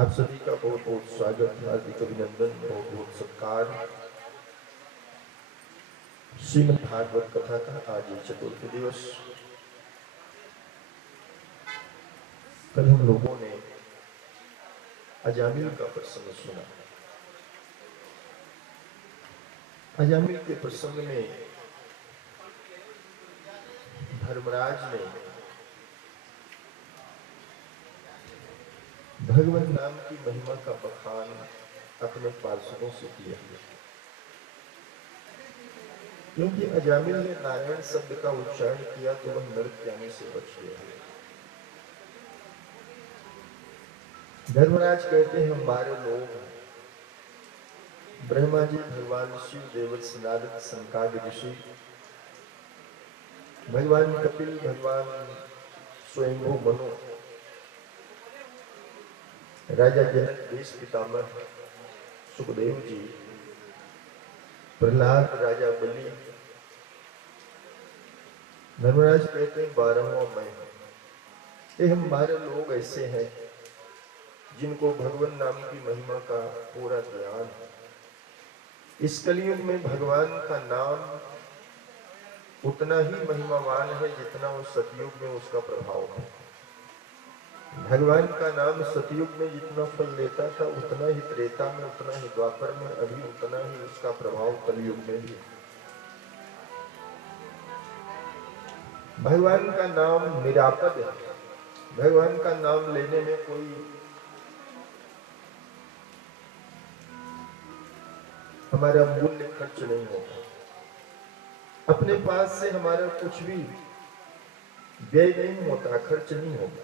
आप सभी का बहुत बहुत स्वागत, हार्दिक अभिनंदन, बहुत बहुत सत्कार। श्रीमद् भागवत कथा का आज चतुर्थ दिवस। कल हम लोगों ने अजामिल का प्रसंग सुना। अजामिल के प्रसंग में धर्मराज ने भगवान नाम की महिमा का बखान अपने पार्षदों से किया, क्योंकि अजामिल ने नारायण शब्द का उच्चारण किया तो वह नरक जाने से बच गया। धर्मराज कहते हैं हम 12 लोग, ब्रह्मा जी, भगवान शिव, देवत नारद, सनकादि ऋषि, भगवान कपिल, भगवान स्वयंभू मनु, राजा जनक, देश पितामह सुखदेव जी, प्रहलाद, राजा बलि। धर्मराज कहते हैं 12वां मैं। ये हम 12 लोग ऐसे हैं जिनको भगवान नाम की महिमा का पूरा ज्ञान है। इस कलयुग में भगवान का नाम उतना ही महिमावान है जितना उस सतयुग में उसका प्रभाव है। भगवान का नाम सतयुग में जितना फल लेता था उतना ही त्रेता में, उतना ही द्वापर में, अभी उतना ही उसका प्रभाव कलयुग में भी। भगवान का नाम निरापद है। भगवान का नाम लेने में कोई हमारा मूल्य खर्च नहीं होगा। अपने पास से हमारा कुछ भी व्यय नहीं होता, खर्च नहीं होता।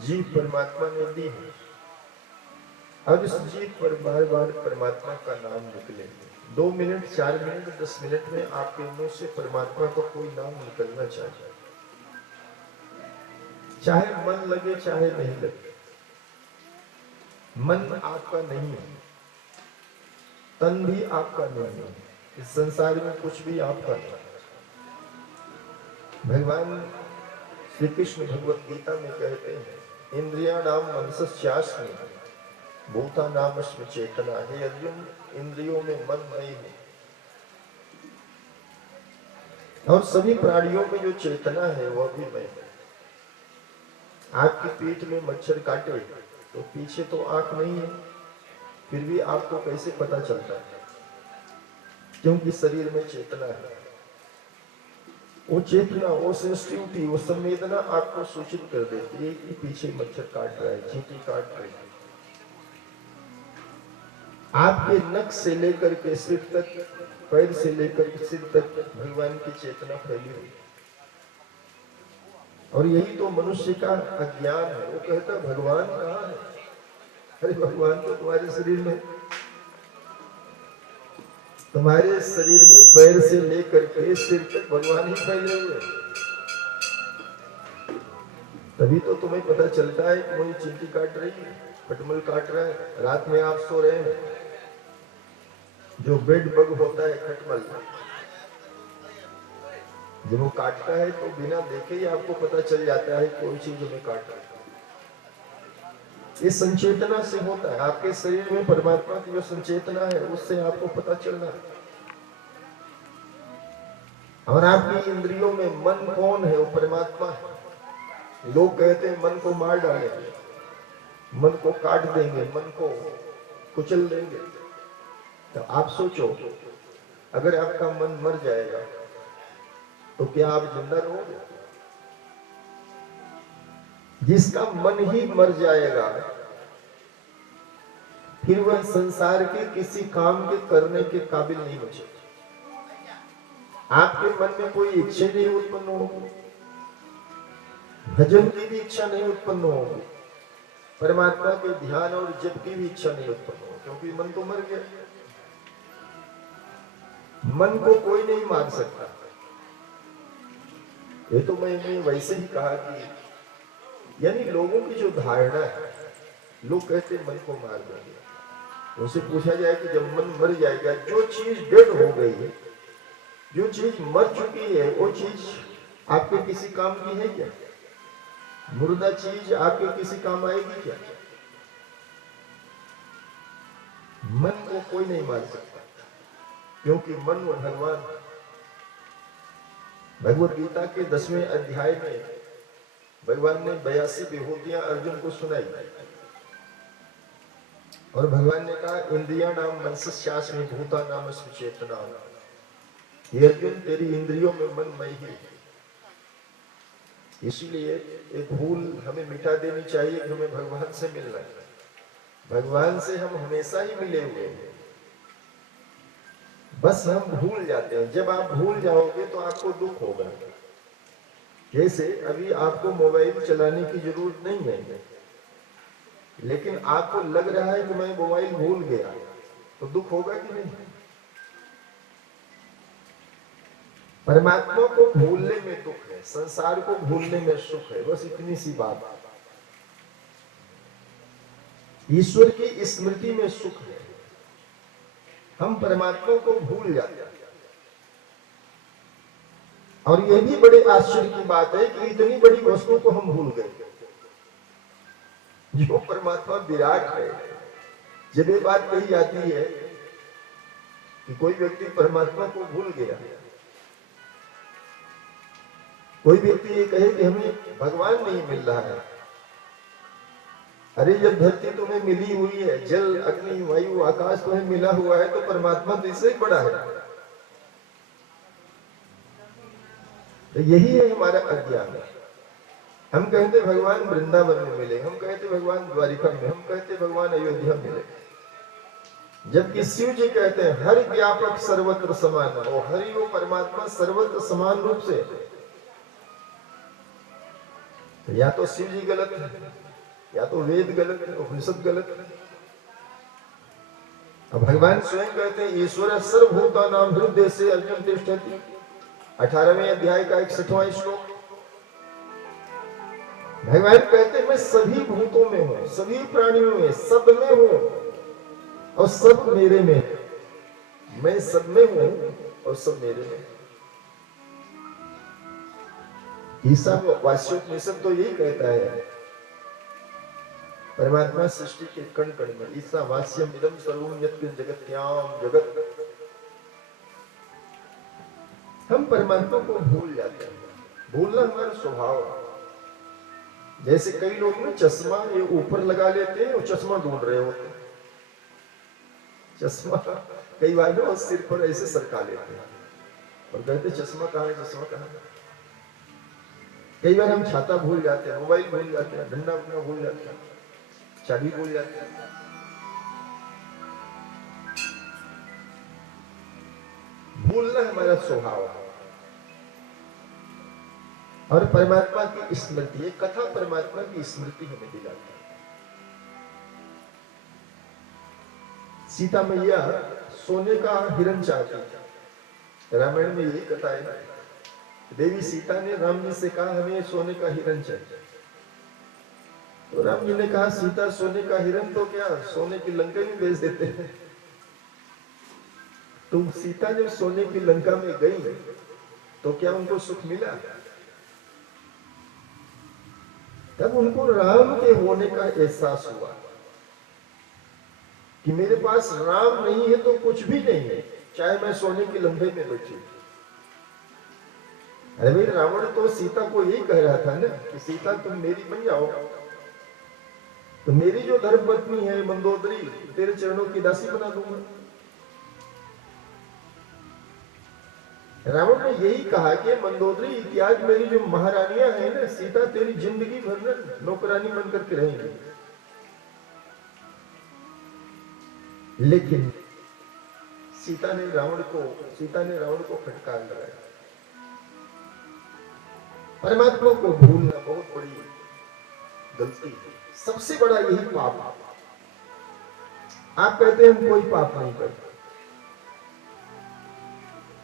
जीव परमात्मा ने दी है। अब इस जीव पर बार बार परमात्मा का नाम निकले। 2 मिनट, 4 मिनट, 10 मिनट में आपके मुंह से परमात्मा का कोई नाम निकलना चाहिए। चाहे मन लगे चाहे नहीं लगे। मन आपका नहीं है, तन भी आपका नहीं है, इस संसार में कुछ भी आपका नहीं। भगवान श्री कृष्ण भगवत गीता में कहते हैं, इंद्रियाणाम मनसस्यास्मि भूतानामस्मि चेतना। हे अर्जुन, इंद्रियों में मन नहीं है और सभी प्राणियों में जो चेतना है वह भी मैं है। आपकी पीठ में मच्छर काटे तो पीछे तो आंख नहीं है, फिर भी आपको कैसे पता चलता है? क्योंकि शरीर में चेतना है। वो चेतना, वो सेंसिटिविटी, वो संवेदना आपको सूचित कर देती है कि पीछे मच्छर काट रहा है, चींटी काट रही है। आपके नख से लेकर के सिर तक, पैर से लेकर के सिर तक भगवान की चेतना फैली हुई। और यही तो मनुष्य का अज्ञान है। वो कहता भगवान कहाँ है? अरे भगवान तो तुम्हारे शरीर में, तुम्हारे शरीर में पैर से लेकर के सिर तक भगवान ही फैले हुए। तभी तो तुम्हें पता चलता है कि मुझे चींटी काट रही है, खटमल काट रहा है। रात में आप सो रहे हैं, जो बेड बग होता है खटमल, जब वो काटता है तो बिना देखे ही आपको पता चल जाता है कोई चीज हमें काट रहा है। ये संचेतना से होता है। आपके शरीर में परमात्मा की जो संचेतना है उससे आपको पता चलना है। और आपकी इंद्रियों में मन कौन है? वो परमात्मा है। लोग कहते हैं मन को मार डालेंगे, मन को काट देंगे, मन को कुचल देंगे। तो आप सोचो, अगर आपका मन मर जाएगा तो क्या आप जिंदा रहोगे? जिसका मन ही मर जाएगा फिर वह संसार के किसी काम के करने के काबिल नहीं बचेगा। आपके मन में कोई इच्छा नहीं उत्पन्न होगी, भजन की भी इच्छा नहीं उत्पन्न होगी, परमात्मा के ध्यान और जप की भी इच्छा नहीं उत्पन्न होगी, क्योंकि मन तो मर गया। मन को कोई नहीं मार सकता। ये तो मैंने वैसे ही कहा कि यानी लोगों की जो धारणा है, लोग कहते मन को मार देंगे। उनसे पूछा जाए कि जब मन मर जाएगा, जो चीज डेड हो गई है, जो चीज मर चुकी है, वो चीज आपके किसी काम की है क्या? मुर्दा चीज आपके किसी काम आएगी क्या? मन को कोई नहीं मार सकता, क्योंकि मन वो भगवान है। भगवत गीता के 10वें अध्याय में भगवान ने 82 विभूतियां अर्जुन को सुनाई और भगवान ने कहा, इंद्रियाणाम मनसस्यास्मि भूतानामस्मि चेतना। ये अर्जुन, तेरी इंद्रियों में मन मैं ही है। इसलिए एक भूल हमें मिटा देनी चाहिए कि हमें भगवान से मिलना है। भगवान से हम हमेशा ही मिले हुए हैं, बस हम भूल जाते हैं। जब आप भूल जाओगे तो आपको दुख होगा। जैसे अभी आपको मोबाइल चलाने की जरूरत नहीं है, लेकिन आपको लग रहा है कि मैं मोबाइल भूल गया, तो दुख होगा कि नहीं? परमात्मा को भूलने में दुख है, संसार को भूलने में सुख है। बस इतनी सी बात। ईश्वर की स्मृति में सुख है। हम परमात्मा को भूल जाते हैं। और यह भी बड़े आश्चर्य की बात है कि इतनी बड़ी वस्तु को हम भूल गए। जो परमात्मा विराट है। जब ये बात कही जाती है कि कोई व्यक्ति परमात्मा को भूल गया, कोई व्यक्ति ये कहे कि हमें भगवान नहीं मिल रहा है, अरे जब धरती तुम्हें मिली हुई है, जल अग्नि वायु आकाश तुम्हें मिला हुआ है, तो परमात्मा तो इससे ही बड़ा है। तो यही है हमारा अज्ञान। हम कहते भगवान वृंदावन में मिले, हम कहते भगवान द्वारिका में, हम कहते भगवान अयोध्या मिले, जबकि शिव जी कहते हैं हरि व्यापक सर्वत्र समान, और हरि वो परमात्मा सर्वत्र समान रूप से। तो या तो शिव जी गलत है, या तो वेद गलत है, उपनिषद गलत है। अब भगवान स्वयं कहते हैं ईश्वर सर्वभूतानां हृदय से अर्जुन तिष्ठति, 18वें अध्याय का 61वां श्लोक। भगवान कहते हैं मैं सभी भूतों में हूं, सभी प्राणियों में, सब में हूं और सब मेरे में है। मैं सब में हूं और सब मेरे में। ईसा वास्योपनिषद तो यही कहता है, परमात्मा सृष्टि के कण कण में। ईसा वास्यम इदम सर्वम यत् जगत्याम जगत। हम परमात्मा को भूल जाते हैं, भूलना हमारा स्वभाव है। जैसे कई लोग ना चश्मा ये ऊपर लगा लेते हैं और चश्मा ढूंढ रहे होते हैं। चश्मा कई बार ना सिर पर ऐसे सरका लेते हैं और कहते चश्मा कहाँ है, चश्मा कहाँ है। कई बार हम छाता भूल जाते हैं, मोबाइल भूल जाते हैं, डंडा अपना भूल जाते हैं, चाबी भूल जाते हैं। भूलना हमारा स्वभाव है। और परमात्मा की स्मृति, एक कथा परमात्मा की स्मृति हमें दिलाती है। सीता मैया सोने का हिरण चाहती थी। रामायण में यही कथा है। देवी सीता ने राम जी से कहा हमें सोने का हिरण चाहिए। तो राम जी ने कहा सीता सोने का हिरण तो क्या, सोने की लंका भी बेच देते हैं। तो सीता जब सोने की लंका में गई तो क्या उनको सुख मिला? तब उनको राम के होने का एहसास हुआ कि मेरे पास राम नहीं है तो कुछ भी नहीं है, चाहे मैं सोने की लंबे में बैठी। अरे भाई रावण तो सीता को यही कह रहा था ना कि सीता तुम मेरी बन जाओ, तो मेरी जो धर्मपत्नी है मंदोदरी तेरे चरणों की दासी बना दूंगा। रावण ने यही कहा कि मंदोदरी इत्यादि मेरी जो महारानियां हैं ना, सीता तेरी जिंदगी भर ना नौकरानी बनकर के रहेंगी। लेकिन सीता ने रावण को फटकार लगाया। परमात्मा को भूलना बहुत बड़ी गलती है, सबसे बड़ा यही पाप है। आप कहते हैं हम कोई पाप नहीं करते,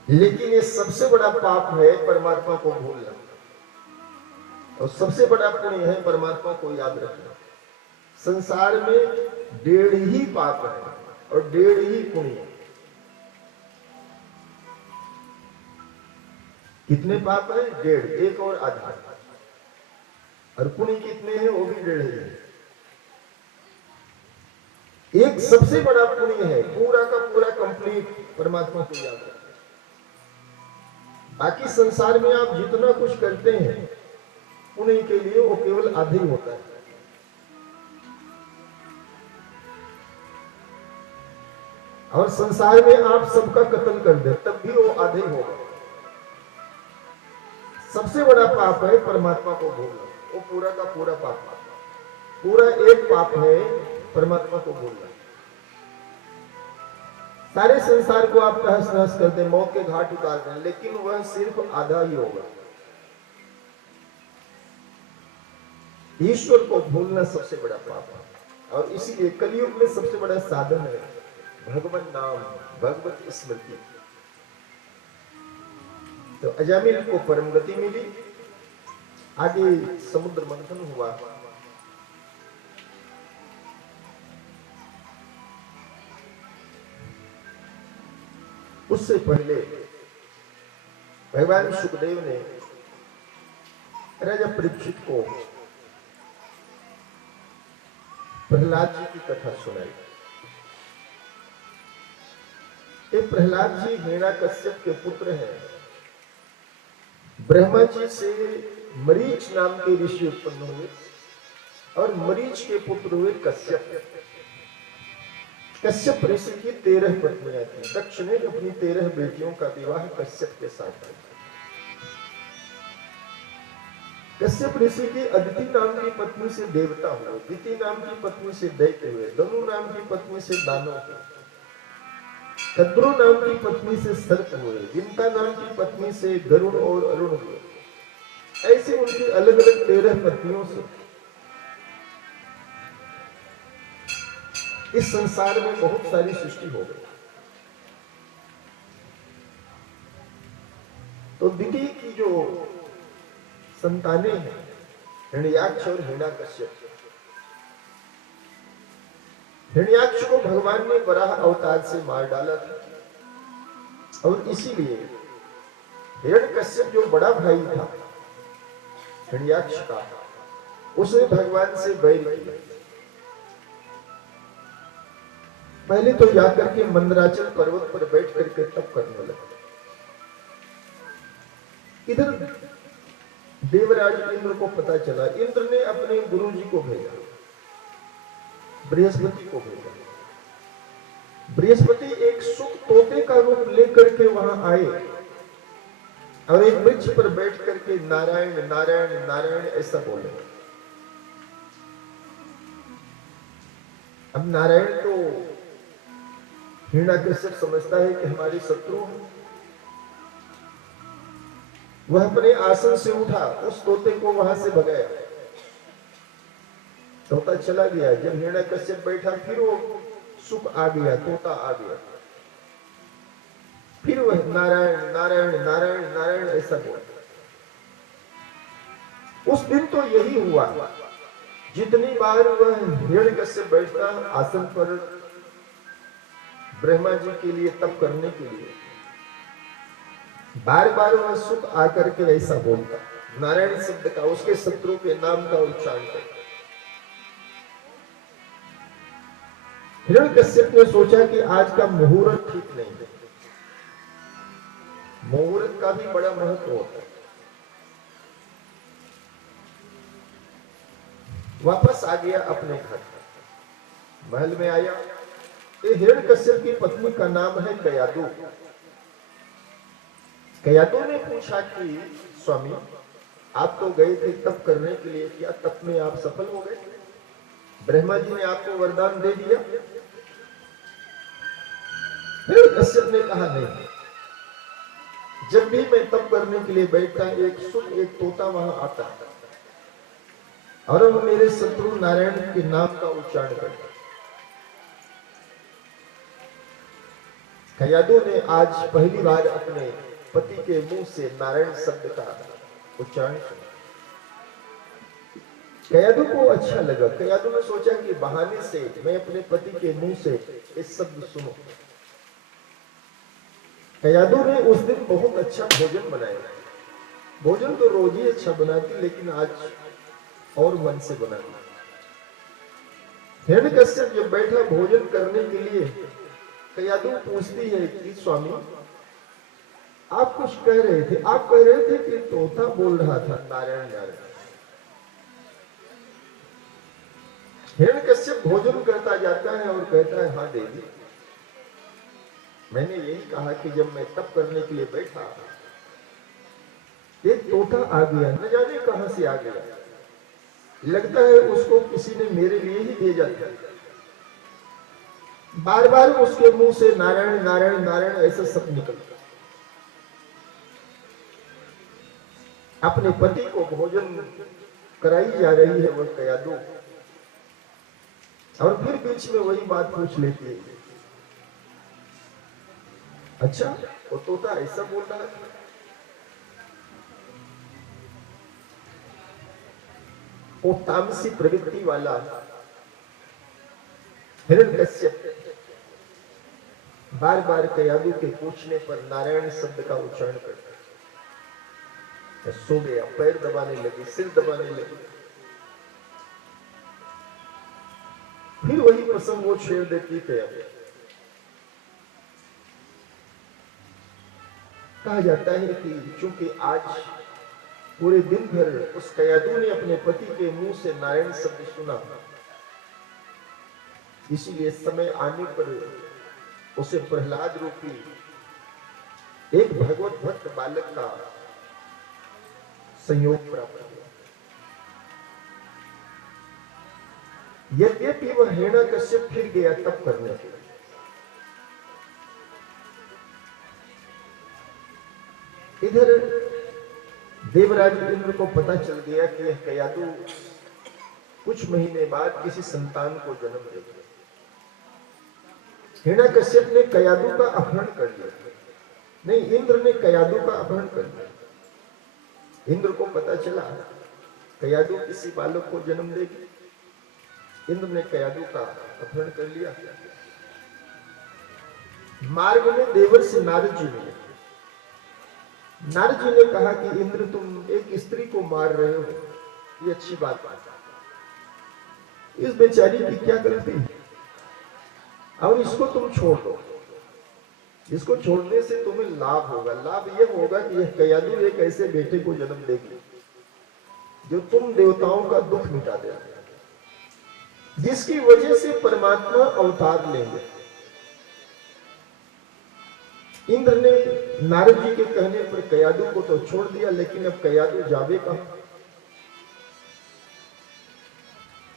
लेकिन ये सबसे बड़ा पाप है परमात्मा को भूलना, और सबसे बड़ा पुण्य है परमात्मा को याद रखना। संसार में 1.5 ही पाप है और 1.5 ही पुण्य। कितने पाप है? 1.5, एक और आधा। और पुण्य कितने हैं? वो भी 1.5 है। एक सबसे बड़ा पुण्य है पूरा का पूरा कंप्लीट परमात्मा को याद रखना। बाकी संसार में आप जितना कुछ करते हैं पुण्य के लिए वो केवल आधे ही होता है। और संसार में आप सबका कत्ल कर दे तब भी वो आधे होगा। सबसे बड़ा पाप है परमात्मा को भूलना, वो पूरा का पूरा पाप। पूरा एक पाप है परमात्मा को भूलना। सारे संसार को आप तहस नहस कर दें, मौत के घाट उतार दें, लेकिन वह सिर्फ आधा ही होगा। ईश्वर को भूलना सबसे बड़ा पाप है, और इसीलिए कलयुग में सबसे बड़ा साधन है भगवान नाम, भगवत स्मृति। तो अजामिल को परम गति मिली, आगे समुद्र मंथन हुआ। उससे पहले भगवान सुखदेव ने राजा परीक्षित को प्रहलाद जी की कथा सुनाई। ये प्रहलाद जी हिरण्यकश्यप के पुत्र हैं। ब्रह्मा जी से मरीच नाम के ऋषि उत्पन्न हुए और मरीच के पुत्र हुए कश्यप। कश्यप ऋषि की 13 पत्नियां थी। दक्ष ने अपनी 13 बेटियों का विवाह कश्यप के साथ किया। कश्यप ऋषि की अदिति नाम की पत्नी से देवता हुए, दिति नाम की पत्नी से दैत्य हुए, दनु नाम की पत्नी से दानव हुए, कद्रु नाम की पत्नी से सर्प हुए, विंता नाम की पत्नी से गरुड़ और अरुण हुए। ऐसे उनकी अलग अलग 13 पत्नियों से इस संसार में बहुत सारी सृष्टि हो गई। तो दिति की जो संतानें हैं हिरण्याक्ष और हिरण्यकश्यप। हिरण्याक्ष को भगवान ने वराह अवतार से मार डाला था और इसीलिए हिरण्यकश्यप जो बड़ा भाई था हिरण्याक्ष का, उसने भगवान से बैर किया। पहले तो जाकर के मंदराचल पर्वत पर बैठ करके तप करने लगा। इधर देवराज इंद्र को पता चला। इंद्र ने अपने गुरु जी को भेजा, बृहस्पति को भेजा। बृहस्पति एक सुख तोते का रूप लेकर के वहां आए और एक वृक्ष पर बैठ करके नारायण नारायण नारायण ऐसा बोले। अब नारायण तो हिरण्यकश्यप समझता है कि हमारे शत्रु हैं। वह अपने आसन से उठा, उस तोते को वहां से भगाया। तोता चला गया। जब हिरण्यकश्यप बैठा फिर वो सुख आ गया, तोता आ गया। फिर वह नारायण नारायण नारायण नारायण ऐसा बोला। उस दिन तो यही हुआ। जितनी बार वह हिरण्यकश्यप बैठता आसन पर ब्रह्मा जी के लिए तप करने के लिए, बार बार वह सुख आकर के ऐसा बोलता, नारायण शब्द का, उसके शत्रु के नाम का उच्चारण करता। हिरण्यकश्यप ने सोचा कि आज का मुहूर्त ठीक नहीं है। मुहूर्त का भी बड़ा महत्व होता है। वापस आ गया अपने घर, महल में आया। ये हिरण्यकश्यप की पत्नी का नाम है कयादु। कयादु ने पूछा कि स्वामी, आप तो गए थे तप करने के लिए, क्या तप में आप सफल हो गए? ब्रह्मा जी ने आपको वरदान दे दिया? हिरण्यकश्यप ने कहा नहीं। जब भी मैं तप करने के लिए बैठता, एक तोता वहां आता और वह मेरे शत्रु नारायण के नाम का उच्चारण करता। कयादु ने आज पहली बार अपने पति के मुंह से नारायण शब्द का उच्चारण सुना। कयादु को अच्छा लगा। कयादु ने सोचा कि बहाने से मैं अपने पति के मुंह से इस शब्द सुनूं। कयादु ने उस दिन बहुत अच्छा भोजन बनाया। भोजन तो रोज ही अच्छा बनाती, लेकिन आज और मन से बनाती। हिरण्यकश्यप जब बैठा भोजन करने के लिए, कयादु पूछती है कि स्वामी, आप कुछ कह रहे थे, आप कह रहे थे कि तोता बोल रहा था नारायण नारायण। हिरण्यकश्यप भोजन करता जाता है और कहता है, हाँ देवी, मैंने यही कहा कि जब मैं तप करने के लिए बैठा, एक तोता आ गया, न जाने कहां से आ गया। लगता है उसको किसी ने मेरे लिए ही भेजा था। बार बार उसके मुंह से नारायण नारायण नारायण ऐसा शब्द निकलता। अपने पति को भोजन कराई जा रही है वह कयादु, और फिर बीच में वही बात पूछ लेती है, अच्छा वो तोता ऐसा बोल रहा है? वो तामसी प्रवृत्ति वाला हिरण्यकश्यप बार बार कयादु के पूछने पर नारायण शब्द का उच्चारण करता। सो गया, पैर दबाने लगी, सिर दबाने लगी। फिर वही प्रसंग वो छेड़ देती थे। कहा जाता है कि चूंकि आज पूरे दिन भर उस कयादू ने अपने पति के मुंह से नारायण शब्द सुना, इसीलिए समय आने पर उसे प्रहलाद रूपी एक भगवत भक्त बालक का संयोग प्राप्त हुआ। यद्यपि वह हिरण्यकश्यप फिर गया तप करने के लिए। इधर देवराज इंद्र को पता चल गया कि यह कयादू कुछ महीने बाद किसी संतान को जन्म देगा। हिरण्यकश्यप ने कयादू का अपहरण कर लिया, नहीं, इंद्र ने कयादू का अपहरण कर लिया। इंद्र को पता चला कयादू किसी बालक को जन्म देगी। इंद्र ने कयादू का अपहरण कर लिया। मार्ग में देवर से नारद जी मिले। नारद जी ने कहा कि इंद्र, तुम एक स्त्री को मार रहे हो, ये अच्छी बात है। इस बेचारी की क्या गलती है, और इसको तुम छोड़ दो। इसको छोड़ने से तुम्हें लाभ होगा। लाभ यह होगा कि यह कयादू एक ऐसे बेटे को जन्म देगी जो तुम देवताओं का दुख मिटा देगा, जिसकी वजह से परमात्मा अवतार लेंगे। इंद्र ने नारद जी के कहने पर कयादू को तो छोड़ दिया, लेकिन अब कयादू जावे कहां?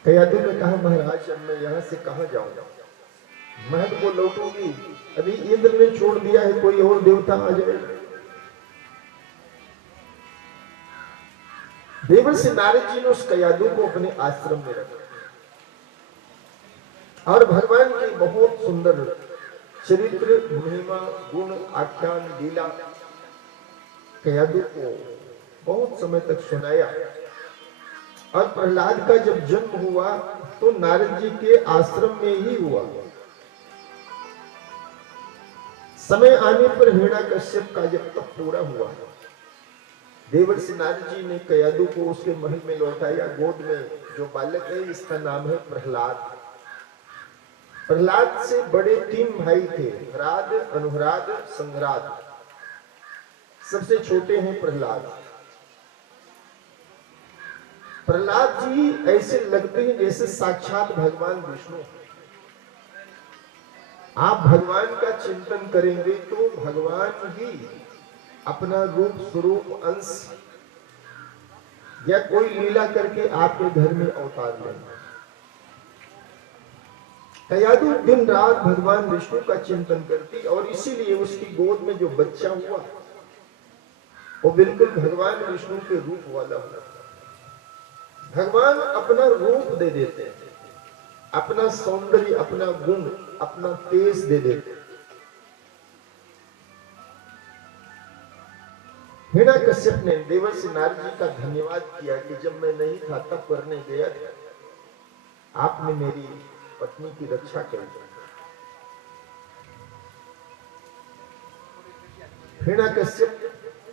कयादू ने कहा, महाराज अब मैं यहां से कहां जाऊंगा, महल को लौटूंगी। अभी इंद्र ने छोड़ दिया है, कोई और देवता आ जाए। देवर्षि नारद जी ने उस कयादू को अपने आश्रम में रखा और भगवान की बहुत सुंदर चरित्र, महिमा, गुण, आख्यान, लीला कयादू को बहुत समय तक सुनाया। और प्रहलाद का जब जन्म हुआ तो नारद जी के आश्रम में ही हुआ। समय आने पर हिरण्यकश्यप का जब तप पूरा हुआ, देवर्षि नारद जी ने कयादू को उसके महल में लौटाया। गोद में जो बालक है इसका नाम है प्रहलाद। प्रहलाद से बड़े 3 भाई थे, ह्राद, अनुह्राद, संघ्राद। सबसे छोटे हैं प्रहलाद। प्रहलाद जी ऐसे लगते हैं जैसे साक्षात भगवान विष्णु। आप भगवान का चिंतन करेंगे तो भगवान ही अपना रूप, स्वरूप, अंश या कोई लीला करके आपके घर में अवतार लेंगे। कयादू दिन रात भगवान विष्णु का चिंतन करती और इसीलिए उसकी गोद में जो बच्चा हुआ वो बिल्कुल भगवान विष्णु के रूप वाला हुआ। भगवान अपना रूप दे देते हैं, अपना सौंदर्य, अपना गुण, अपना तेज दे देते हैं। हिरण्यकश्यप ने देवर्षि नारद जी का धन्यवाद किया कि जब मैं नहीं था तब करने गया था, आपने मेरी पत्नी की रक्षा करी। हिरण्यकश्यप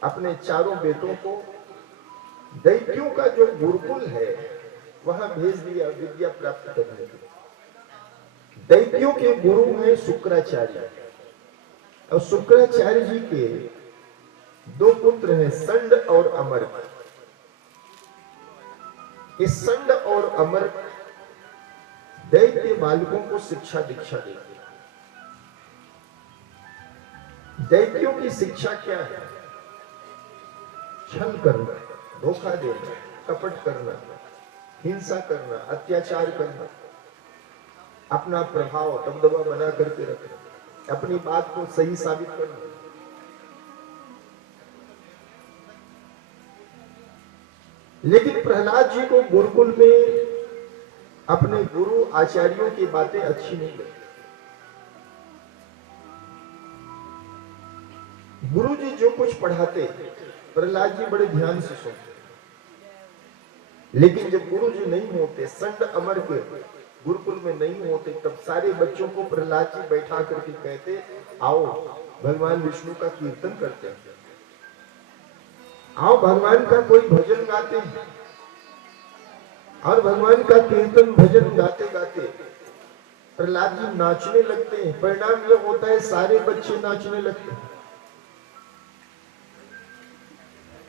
अपने चारों बेटों को दैत्यों का जो गुरुकुल है वहां भेज दिया विद्या प्राप्त करने के लिए। दैत्यों के गुरु हैं शुक्राचार्य, और शुक्राचार्य जी के 2 पुत्र हैं, संड और अमर। इस संड और अमर दैत्य बालकों को शिक्षा दीक्षा देते। दैत्यों की शिक्षा क्या है? छल करना, धोखा देना, कपट करना, हिंसा करना, अत्याचार करना, अपना प्रभाव दबदबा बना करके रखना, अपनी बात को सही साबित करना। लेकिन प्रहलाद जी को गुरुकुल में अपने गुरु आचार्यों की बातें अच्छी नहीं लगी। गुरु जी जो कुछ पढ़ाते प्रहलाद जी बड़े ध्यान से सुनते, लेकिन जब गुरु जी नहीं होते, संड अमर के गुरुकुल में नहीं होते, तब सारे बच्चों को प्रहलाद जी बैठा करके कहते, आओ भगवान विष्णु का कीर्तन करते हैं, आओ भगवान का कोई भजन गाते हैं। और भगवान का कीर्तन भजन गाते गाते प्रहलाद जी नाचने लगते हैं, परिणाम यह होता है सारे बच्चे नाचने लगते हैं।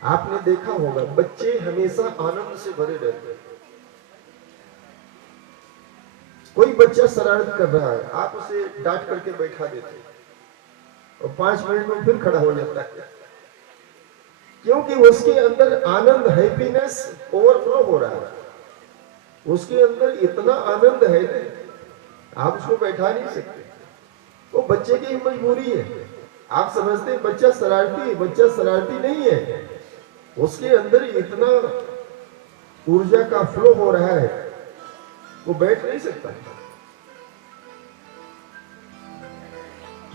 आपने देखा होगा बच्चे हमेशा आनंद से भरे रहते हैं। कोई बच्चा शरारत कर रहा है, आप उसे डांट करके बैठा देते हैं और 5 मिनट में फिर खड़ा हो जाता है, क्योंकि उसके अंदर आनंद, हैप्पीनेस ओवरफ्लो हो रहा है। उसके अंदर इतना आनंद है आप उसको बैठा नहीं सकते। वो बच्चे की मजबूरी है। आप समझते हैं बच्चा शरारती है, बच्चा शरारती नहीं है। उसके अंदर इतना ऊर्जा का फ्लो हो रहा है, वो बैठ नहीं सकता।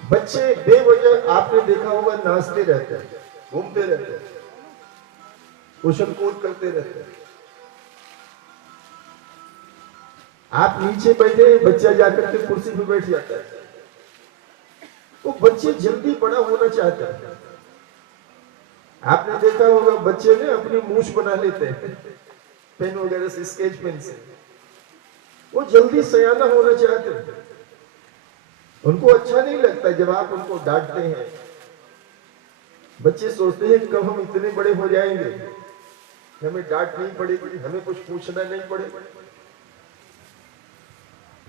बच्चे बेवजह आपने देखा होगा नाचते रहते हैं, घूमते रहते हैं, उछल कूद करते रहते हैं। आप नीचे बैठे, बच्चा जाकर के कुर्सी पे बैठ जाता है। वो बच्चे जल्दी बड़ा होना चाहते हैं। आपने देखा होगा बच्चे ने अपनी मूछ बना लेते हैं पेन वगैरह से, स्केच पेन से। वो जल्दी सयाना होना चाहते हैं। उनको अच्छा नहीं लगता जब आप उनको डांटते हैं। बच्चे सोचते हैं कब हम इतने बड़े हो जाएंगे, हमें डांट नहीं पड़ेगी, हमें कुछ पूछना नहीं पड़ेगा।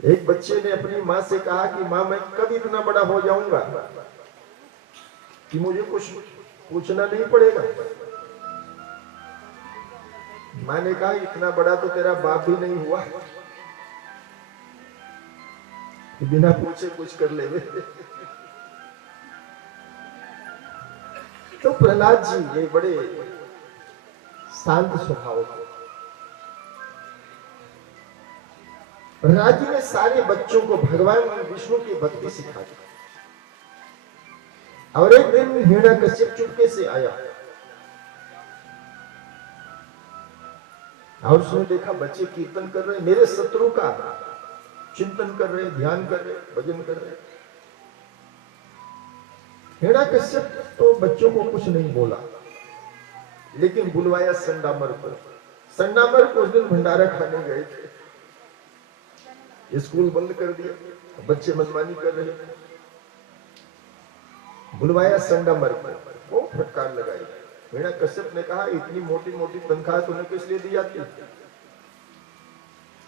एक बच्चे ने अपनी माँ से कहा कि माँ मैं कब इतना बड़ा हो जाऊंगा कि मुझे कुछ पूछना नहीं पड़ेगा। माँ ने कहा इतना बड़ा तो तेरा बाप भी नहीं हुआ कि बिना पूछे कुछ कर ले। तो प्रहलाद जी ये बड़े शांत स्वभाव के। प्रहलाद जी ने सारे बच्चों को भगवान विष्णु की भक्ति सिखा दी। और एक दिन हिरण्यकश्यप चुपके से आया और उसने देखा बच्चे कीर्तन कर रहे, मेरे शत्रु का चिंतन कर रहे, ध्यान कर रहे, भजन कर रहे। हिरण्यकश्यप तो बच्चों को कुछ नहीं बोला, लेकिन बुलवाया संडामर को। संडामर को उस दिन भंडारा खाने गए थे, स्कूल बंद कर दिया, बच्चे मनमानी कर रहे थे। बुलवाया संडामर को, वो फटकार लगाई। हिरण्यकश्यप ने कहा इतनी मोटी मोटी तनख्वाह तुम्हें किस लिए दी जाती है?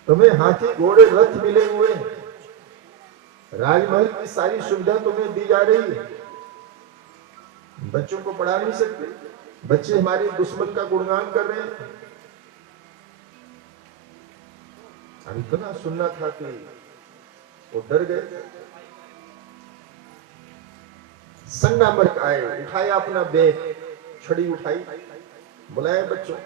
तुम्हें हाथी घोड़े रथ मिले हुए हैं, राजमहल की सारी सुविधा तुम्हें दी जा रही है, बच्चों को पढ़ा नहीं सकते? बच्चे हमारे दुश्मन का गुणगान कर रहे हैं। अब इतना सुनना था कि वो डर गए। संडामर्क आए, उठाया अपना बैग, छड़ी उठाई, बुलाया बच्चों।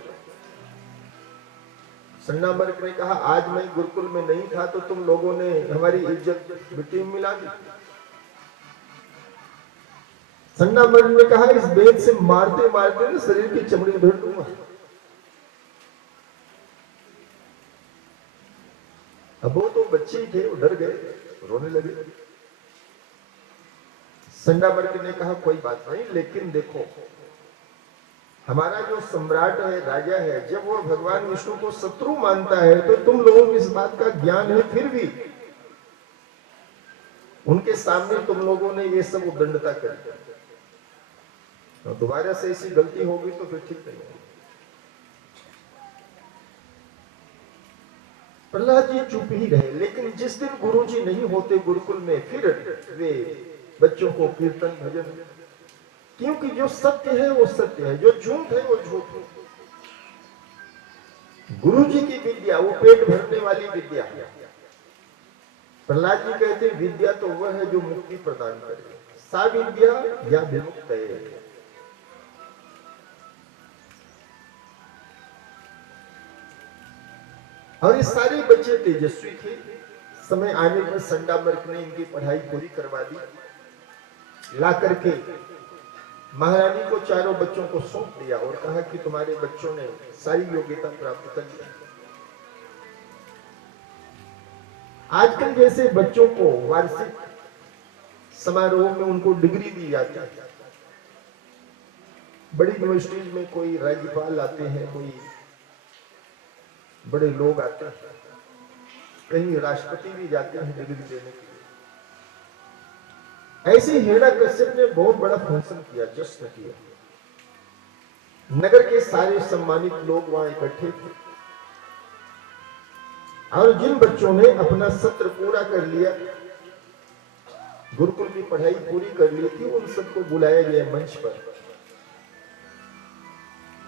संडामर्क ने कहा आज मैं गुरुकुल में नहीं था तो तुम लोगों ने हमारी इज्जत मिट्टी में मिला दी। संडामर्क ने कहा इस बैग से मारते मारते ना शरीर की चमड़ी उधेड़ दूंगा। अब वो तो बच्चे ही थे, वो डर गए, रोने लगे। संडामर्क ने कहा कोई बात नहीं, लेकिन देखो हमारा जो सम्राट है, राजा है, जब वो भगवान विष्णु को शत्रु मानता है तो तुम लोगों को इस बात का ज्ञान है, फिर भी उनके सामने तुम लोगों ने ये सब उद्दंडता कर दी। तो दोबारा से ऐसी गलती होगी तो फिर ठीक नहीं होगी। प्रहलाद जी चुप ही रहे, लेकिन जिस दिन गुरुजी नहीं होते गुरुकुल में, फिर वे बच्चों को कीर्तन भजन, क्योंकि जो सत्य है वो सत्य है, जो झूठ है वो झूठ है। गुरुजी की विद्या वो पेट भरने वाली विद्या है। प्रहलाद जी कहते विद्या तो वह है जो मुक्ति प्रदान करे, सा विद्या या विमुक्त है। और ये सारे बच्चे तेजस्वी थे। समय आने पर संडामर्क ने इनकी पढ़ाई पूरी करवा दी, ला करके महारानी को चारों बच्चों को सौंप दिया और कहा कि तुम्हारे बच्चों ने सारी योग्यता प्राप्त कर ली। आजकल जैसे बच्चों को वार्षिक समारोह में उनको डिग्री दी जाती है, बड़ी यूनिवर्सिटीज में कोई राज्यपाल आते हैं, कोई बड़े लोग आते हैं, कहीं राष्ट्रपति भी जाते हैं डिग्री देने के लिए। ऐसे हिरण्यकश्यप ने बहुत बड़ा फंक्शन किया, जश्न किया। नगर के सारे सम्मानित लोग वहां इकट्ठे थे और जिन बच्चों ने अपना सत्र पूरा कर लिया, गुरुकुल की पढ़ाई पूरी कर ली थी, उन सबको बुलाया गया मंच पर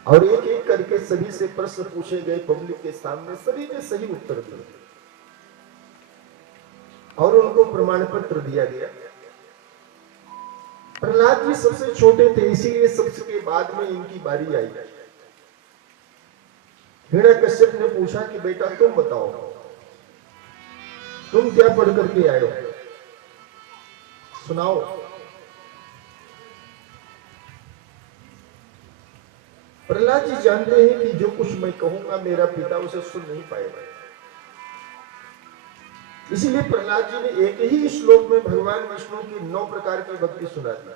और एक एक करके सभी से प्रश्न पूछे गए पब्लिक के सामने। सभी ने सही उत्तर दिए और उनको प्रमाण पत्र दिया गया। प्रहलाद जी सबसे छोटे थे, इसीलिए सबसे बाद में इनकी बारी आई। हिरण्यकश्यप ने पूछा कि बेटा तुम बताओ, तुम क्या पढ़ करके आए हो, सुनाओ। प्रहलाद जी जानते हैं कि जो कुछ मैं कहूंगा मेरा पिता उसे सुन नहीं पाएगा, इसीलिए प्रहलाद जी ने एक ही श्लोक में भगवान विष्णु की 9 प्रकार की भक्ति सुना दी।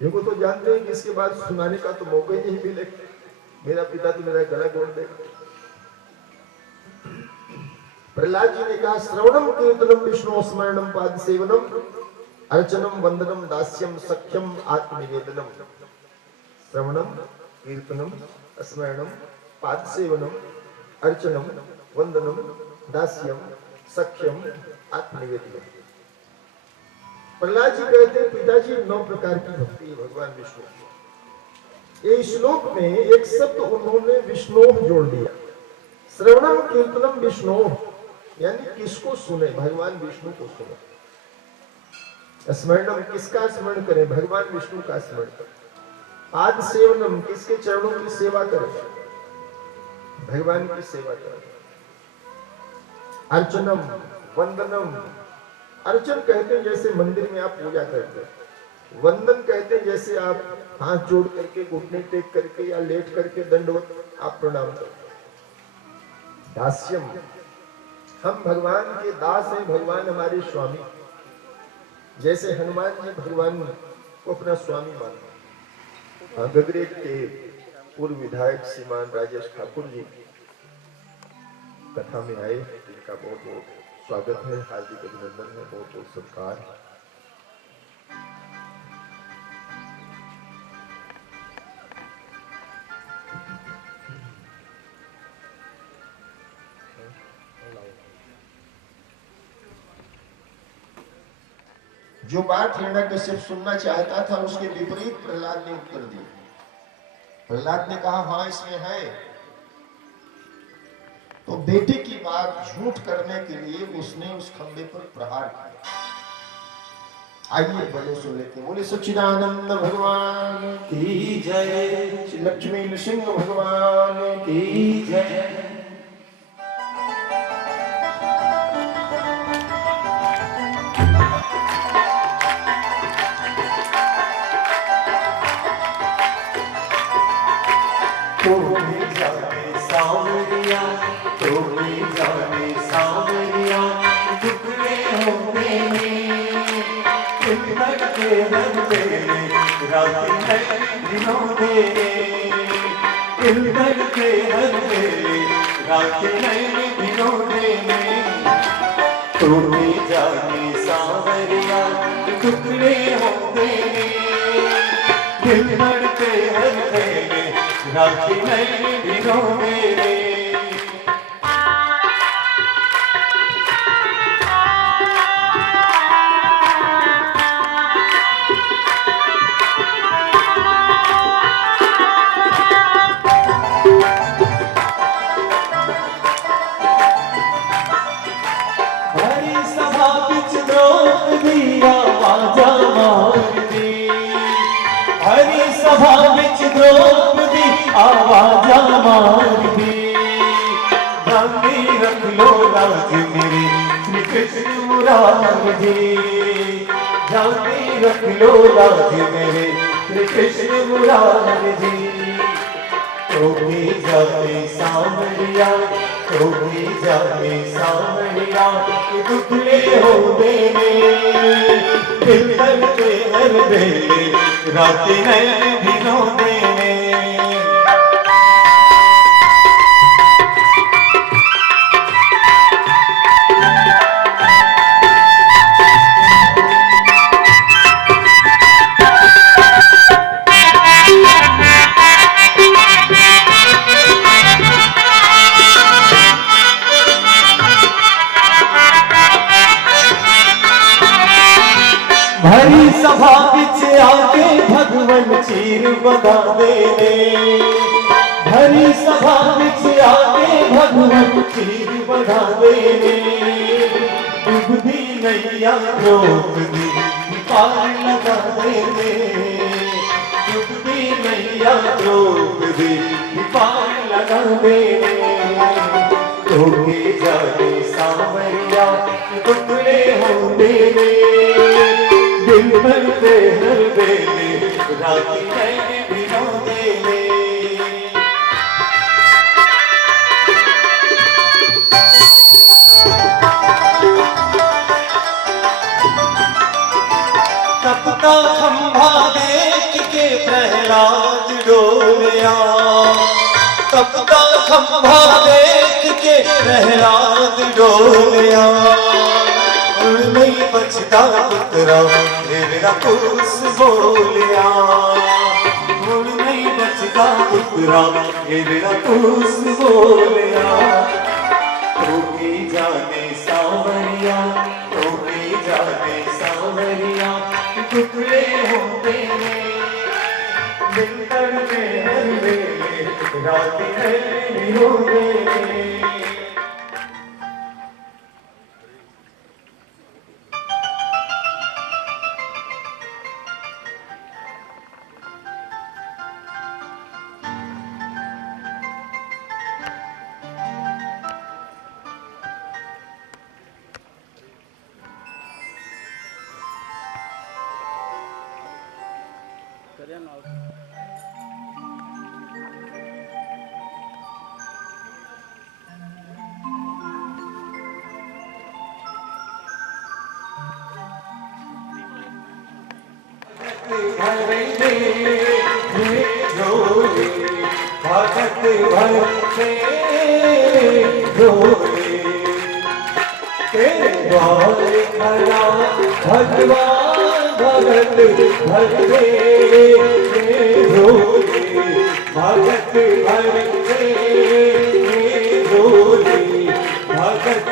ये को तो जानते हैं कि इसके बाद सुनाने का तो मौका ही नहीं मिलेगा, मेरा पिता तो मेरा गला घोट देगा। प्रहलाद जी ने कहा, श्रवणम कीर्तनम विष्णु स्मरणम पाद सेवनम अर्चनम वंदनम दास्यम सख्यम आत्मनिवेदनम। श्रवणम कीर्तनम स्मरणम पाद सेवनम अर्चनम वंदनम दास्यम सख्यम आत्मनिवेदनम। प्रहलाद जी कहते हैं पिताजी 9 प्रकार की भक्ति है भगवान विष्णु। ये श्लोक में एक शब्द उन्होंने विष्णु जोड़ दिया। श्रवणम कीर्तनम विष्णु, यानी किसको सुने, भगवान विष्णु को सुने। स्मरणम, किसका स्मरण करें, भगवान विष्णु का स्मरण करें। पाद सेवनम, किसके चरणों की सेवा करें, भगवान की सेवा करें। अर्चनम, वंदनम, अर्चन कहते हैं जैसे मंदिर में आप पूजा करते हैं, वंदन कहते हैं जैसे आप हाथ जोड़ करके, घुटने टेक करके या लेट करके दंडवत आप प्रणाम करते हैं। दास्यम, हम भगवान के दास हैं, भगवान हमारे स्वामी। जैसे हनुमान जी भगवान को अपना स्वामी मानते हैं। गगरेट के पूर्व विधायक श्रीमान राजेश ठाकुर जी कथा में आए, इनका बहुत बहुत स्वागत है, हार्दिक अभिनंदन है, बहुत बहुत सत्कार। जो बात हिरण्यकश्यप सुनना चाहता था उसके विपरीत प्रहलाद ने उत्तर दिया। प्रहलाद ने कहा हाँ इसमें है। तो बेटे की बात झूठ करने के लिए उसने उस खंबे पर प्रहार किया। आइए बड़े सुन लेते, बोले सच्चिदानंद भगवान की जय, लक्ष्मी नृसिंह भगवान की जय। सावरिया, तुम्हें जाने सावरिया, टुकड़े होते हैं, दिन भरते हंसते, रात में दिनों में, दिन भरते हंसते, रात में दिनों में। तुम्हें जाने सावरिया, टुकड़े होते हैं, दिन भरते हंसते, रात में दिनों में। हरी सभा बिच द्रौपदी आवाजा मारती, हरी सभा बिच द्रौपदी आवाजा मारती। ध्यान रख लो राज मेरे श्री कृष्ण मुरारी, ध्यान रख लो राज मेरे श्री कृष्ण मुरारी। तो भी जाते सांवरिया, तो भी जाते सांवरिया, दुखले हो देने, दिल करते हर बेले, रात में दिनों देने। भरी सभा बिच आके भगवन चीर बधा देने, भरी सभा बिच आके भगवन चीर बधा देने, डूबती नैया रोक दी पार लगा देने, डूबती नैया रोक दी पार लगा देने, धोखे जाने सांवरिया टुकड़े हो देने, दिल भरते हर बेले राती मैंने भिगो देने। तपता खंभा देख के प्रहलाद डोलिया, तपता खंभा देख के प्रहलाद डोलिया, नहीं बचता पुत्रा तेरा कुछ बोलिया, नहीं बचता पुत्रा तेरा कुछ बोलिया, तो भी जाने सांवरिया, तो भी जाने सांवरिया, टुकड़े होते मिलकर में हर वेले रात है हो गए। भगत भरते ढोले, तेरे द्वार खड़ा भगवान भगत भरते ढोले, भगत भरते ढोले, भगत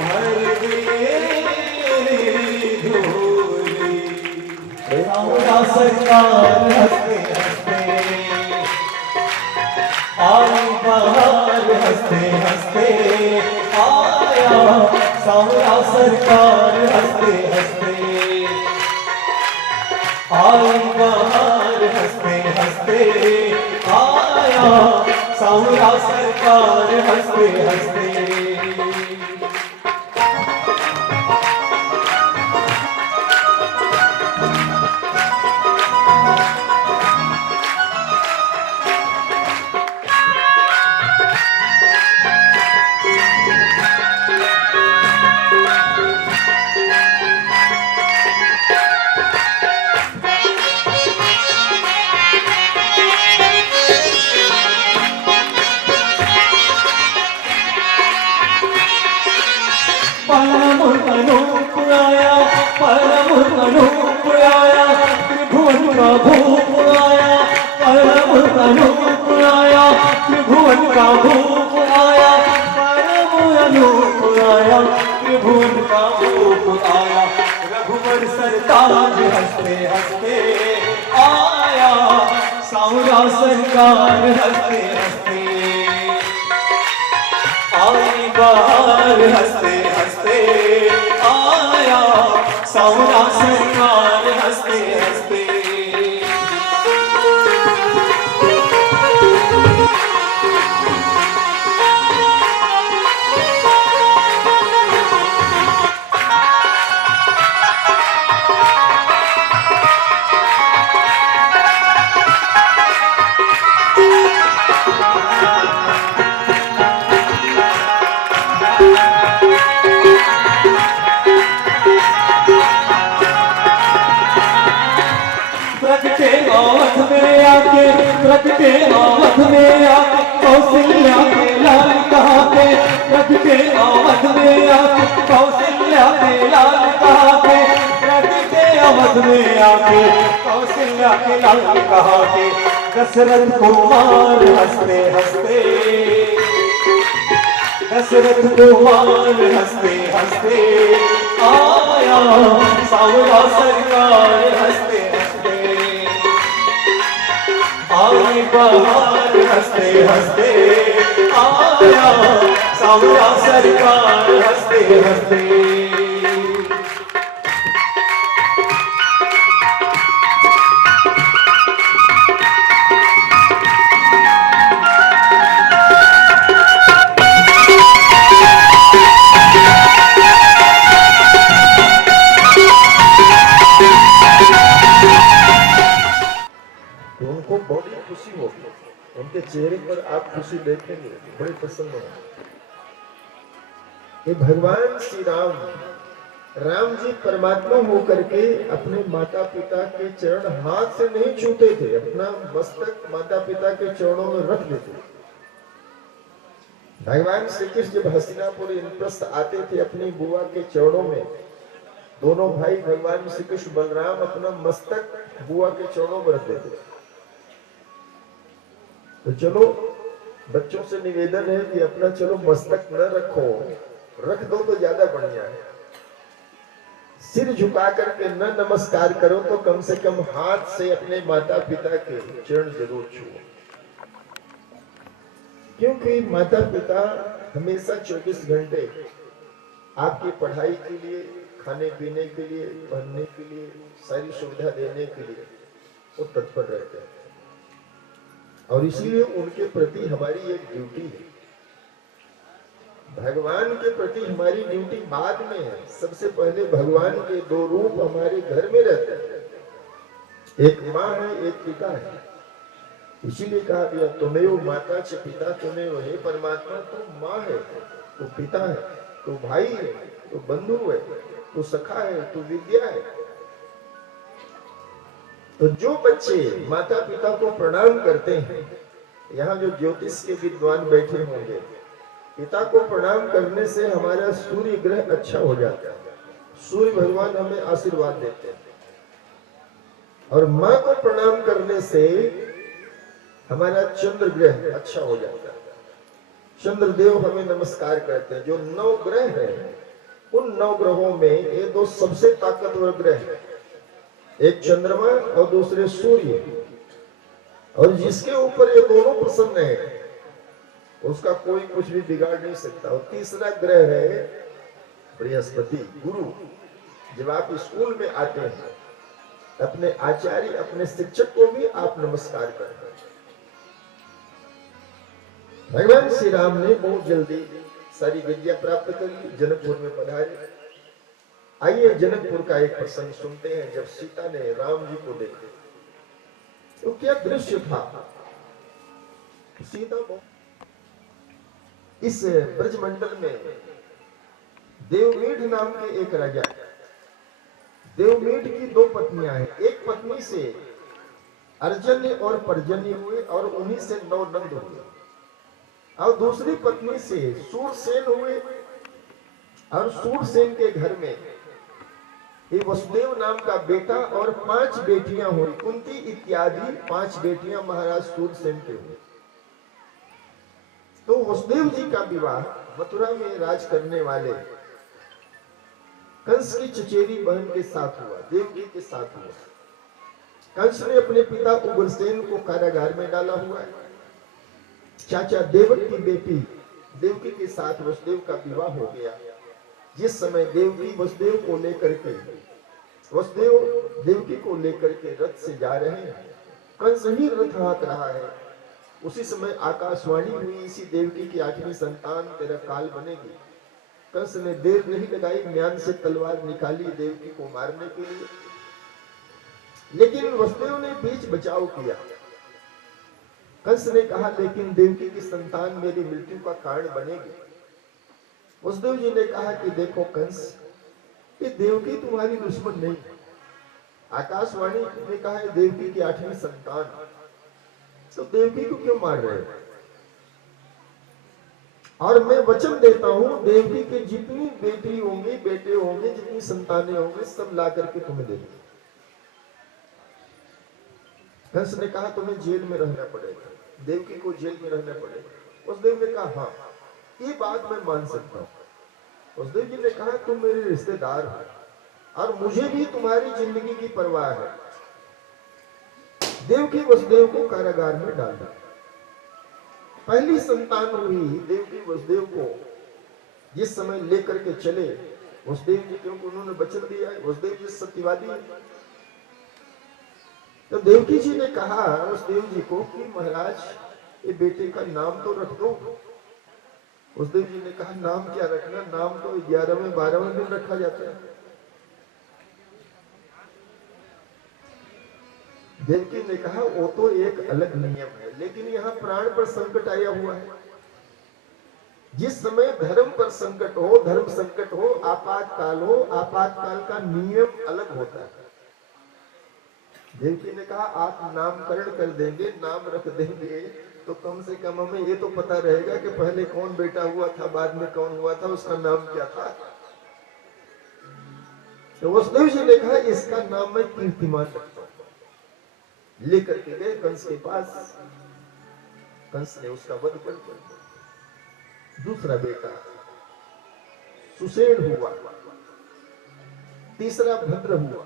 भरते ढोले। सावरा सरकार हंसते हंसते आई बाहर, हंसते हंसते आया सावरा सरकार, हंसते हंसते आई बाहर, हंसते हंसते आया सावरा सरकार, हंसते हंसते। परम अनूप आया, परम अनूप आया, त्रिभुवन का भूप आया, परम अनूप आया, त्रिभुवन का भूप आया, परम अनूप आया, त्रिभुवन का भूप आया, रघुवर सरताज हंसते हंसते आया सावरा सरकार, हंसते हंसते आई बाहर, हंसते हंसते आया सावरा सरकार, हंसते हंसते। प्रगटे अवध में आके, प्रगटे अवध में आके, कौशल्या के लाल कहाँ पे, प्रगटे अवध में आके, कौशल्या के लाल कहाँ पे, प्रगटे अवध में आके, कौशल्या के लाल कहाँ पे, दशरथ कुमार हंसते हंसते, दशरथ कुमार हंसते हंसते आया आया सांवरा सरकार हंसते हंसते, आई बहार हंसते हंसते आया सांवरा सरकार हंसते हंसते। तो उनको बड़ी खुशी होगी, उनके चेहरे पर आप खुशी देखेंगे, बड़े प्रसन्न होंगे। ये भगवान श्री राम, राम जी परमात्मा होकर के अपने माता पिता के चरण हाथ से नहीं छूते थे, अपना मस्तक माता पिता के चरणों में रख देते। भगवान श्री कृष्ण जब हस्तिनापुर इंद्रप्रस्थ आते थे अपनी बुआ के चरणों में, दोनों भाई भगवान श्री कृष्ण बलराम अपना मस्तक बुआ के चरणों में रख देते। तो चलो बच्चों से निवेदन है कि अपना चलो मस्तक न रखो, रख दो तो ज्यादा बढ़िया है। सिर झुका करके न नमस्कार करो तो कम से कम हाथ से अपने माता पिता के चरण जरूर छुओ, क्योंकि माता पिता हमेशा 24 घंटे आपकी पढ़ाई के लिए, खाने पीने के लिए, पहनने के लिए, सारी सुविधा देने के लिए वो तत्पर रहते हैं। और इसीलिए उनके प्रति हमारी एक ड्यूटी है। भगवान के प्रति हमारी ड्यूटी बाद में है। सबसे पहले भगवान के दो रूप हमारे घर में रहते हैं, एक माँ है, एक पिता है। इसीलिए कहा गया तुम्हें माता च पिता, तुम्हें हे परमात्मा, तू माँ है, तू पिता है, तू भाई है, तू बंधु है, तू सखा है, तू विद्या है। तो जो बच्चे माता पिता को प्रणाम करते हैं, यहाँ जो ज्योतिष के विद्वान बैठे होंगे, पिता को प्रणाम करने से हमारा सूर्य ग्रह अच्छा हो जाता है, सूर्य भगवान हमें आशीर्वाद देते हैं। और माँ को प्रणाम करने से हमारा चंद्र ग्रह अच्छा हो जाता है, चंद्रदेव हमें नमस्कार करते हैं। जो 9 ग्रह हैं, उन 9 ग्रहों में ये 2 सबसे ताकतवर ग्रह हैं, एक चंद्रमा और दूसरे सूर्य। और जिसके ऊपर ये दोनों प्रसन्न है उसका कोई कुछ भी बिगाड़ नहीं सकता। और तीसरा ग्रह है बृहस्पति, गुरु। जब आप स्कूल में आते हैं, अपने आचार्य, अपने शिक्षक को भी आप नमस्कार करते हैं। भगवान श्री राम ने बहुत जल्दी सारी विद्या प्राप्त कर ली, जनकपुर में पधारे। आइए जनकपुर का एक प्रसंग सुनते हैं। जब सीता ने राम जी को देखा तो क्या दृश्य था। सीता को इस ब्रजमंडल में देवमीढ़ नाम के एक राजा, देवमीढ़ की 2 पत्नियां हैं। एक पत्नी से अर्जन्य और पर्जन्य हुए और उन्हीं से 9 नंद हुए, और दूसरी पत्नी से सूरसेन हुए, और सूरसेन के घर में ये वसुदेव नाम का बेटा और 5 बेटियां हुई। कुंती इत्यादि 5 बेटियां महाराज सूरसेन के हुए। तो वसुदेव जी का विवाह मथुरा में राज करने वाले कंस की चचेरी बहन के साथ हुआ, देवकी के साथ हुआ। कंस ने अपने पिता उग्रसेन को कारागार में डाला हुआ है। चाचा देवक की बेटी देवकी के साथ वसुदेव का विवाह हो गया। जिस समय देवकी वसुदेव को लेकर के, वसुदेव देवकी को लेकर के रथ से जा रहे हैं, कंस ही रथ हाँक रहा है, उसी समय आकाशवाणी हुई, इसी देवकी की 8वीं संतान तेरा काल बनेगी। कंस ने देर नहीं लगाई, म्यान से तलवार निकाली देवकी को मारने के लिए, लेकिन वसुदेव ने बीच बचाव किया। कंस ने कहा लेकिन देवकी की संतान मेरी मृत्यु का कारण बनेगी। वसुदेव जी ने कहा कि देखो कंस, ये देवकी तुम्हारी दुश्मन नहीं है। आकाशवाणी ने कहा है देवकी की 8वीं संतान, तो देवकी को क्यों मार रहे हो? और मैं वचन देता हूं देवकी के जितनी बेटी होंगी, बेटे होंगे, जितनी संतानें होंगे, सब ला करके तुम्हें दे दूंगा। कंस ने कहा तुम्हें जेल में रहना पड़ेगा, देवकी को जेल में रहना पड़ेगा। वसुदेव ने कहा हाँ, ये बात मैं मान सकता हूं। वसुदेव जी ने कहा तुम मेरे रिश्तेदार हो, और मुझे भी तुम्हारी जिंदगी की परवाह है। देवकी वसुदेव को कारागार में डाल दिया। पहली संतान हुई देवकी वसुदेव को जिस समय लेकर के चले वसुदेव जी, क्योंकि उन्होंने वचन दिया है, वसुदेव जी सत्यवादी है। तो देवकी जी ने कहा वसुदेव जी को कि महाराज ये बेटे का नाम तो रख दो। वसुदेव जी ने कहा नाम क्या रखना, नाम तो 11वें 12वें दिन रखा जाता है। देवकी ने कहा वो तो एक अलग नियम है, लेकिन यहाँ प्राण पर संकट आया हुआ है। जिस समय धर्म पर संकट हो, धर्म संकट हो, आपातकाल हो, आपातकाल का नियम अलग होता है। देवकी ने कहा आप नामकरण कर देंगे, नाम रख देंगे, तो कम से कम हमें ये तो पता रहेगा कि पहले कौन बेटा हुआ था, बाद में कौन हुआ था, उसका नाम क्या था। तो वसुदेव जी ने कहा इसका नाम मैं कीर्तिमान रखता हूं। लेकर के गए कंस के पास। कंस ने उसका वध कर दिया। दूसरा बेटा सुषेण हुआ, तीसरा भद्र हुआ,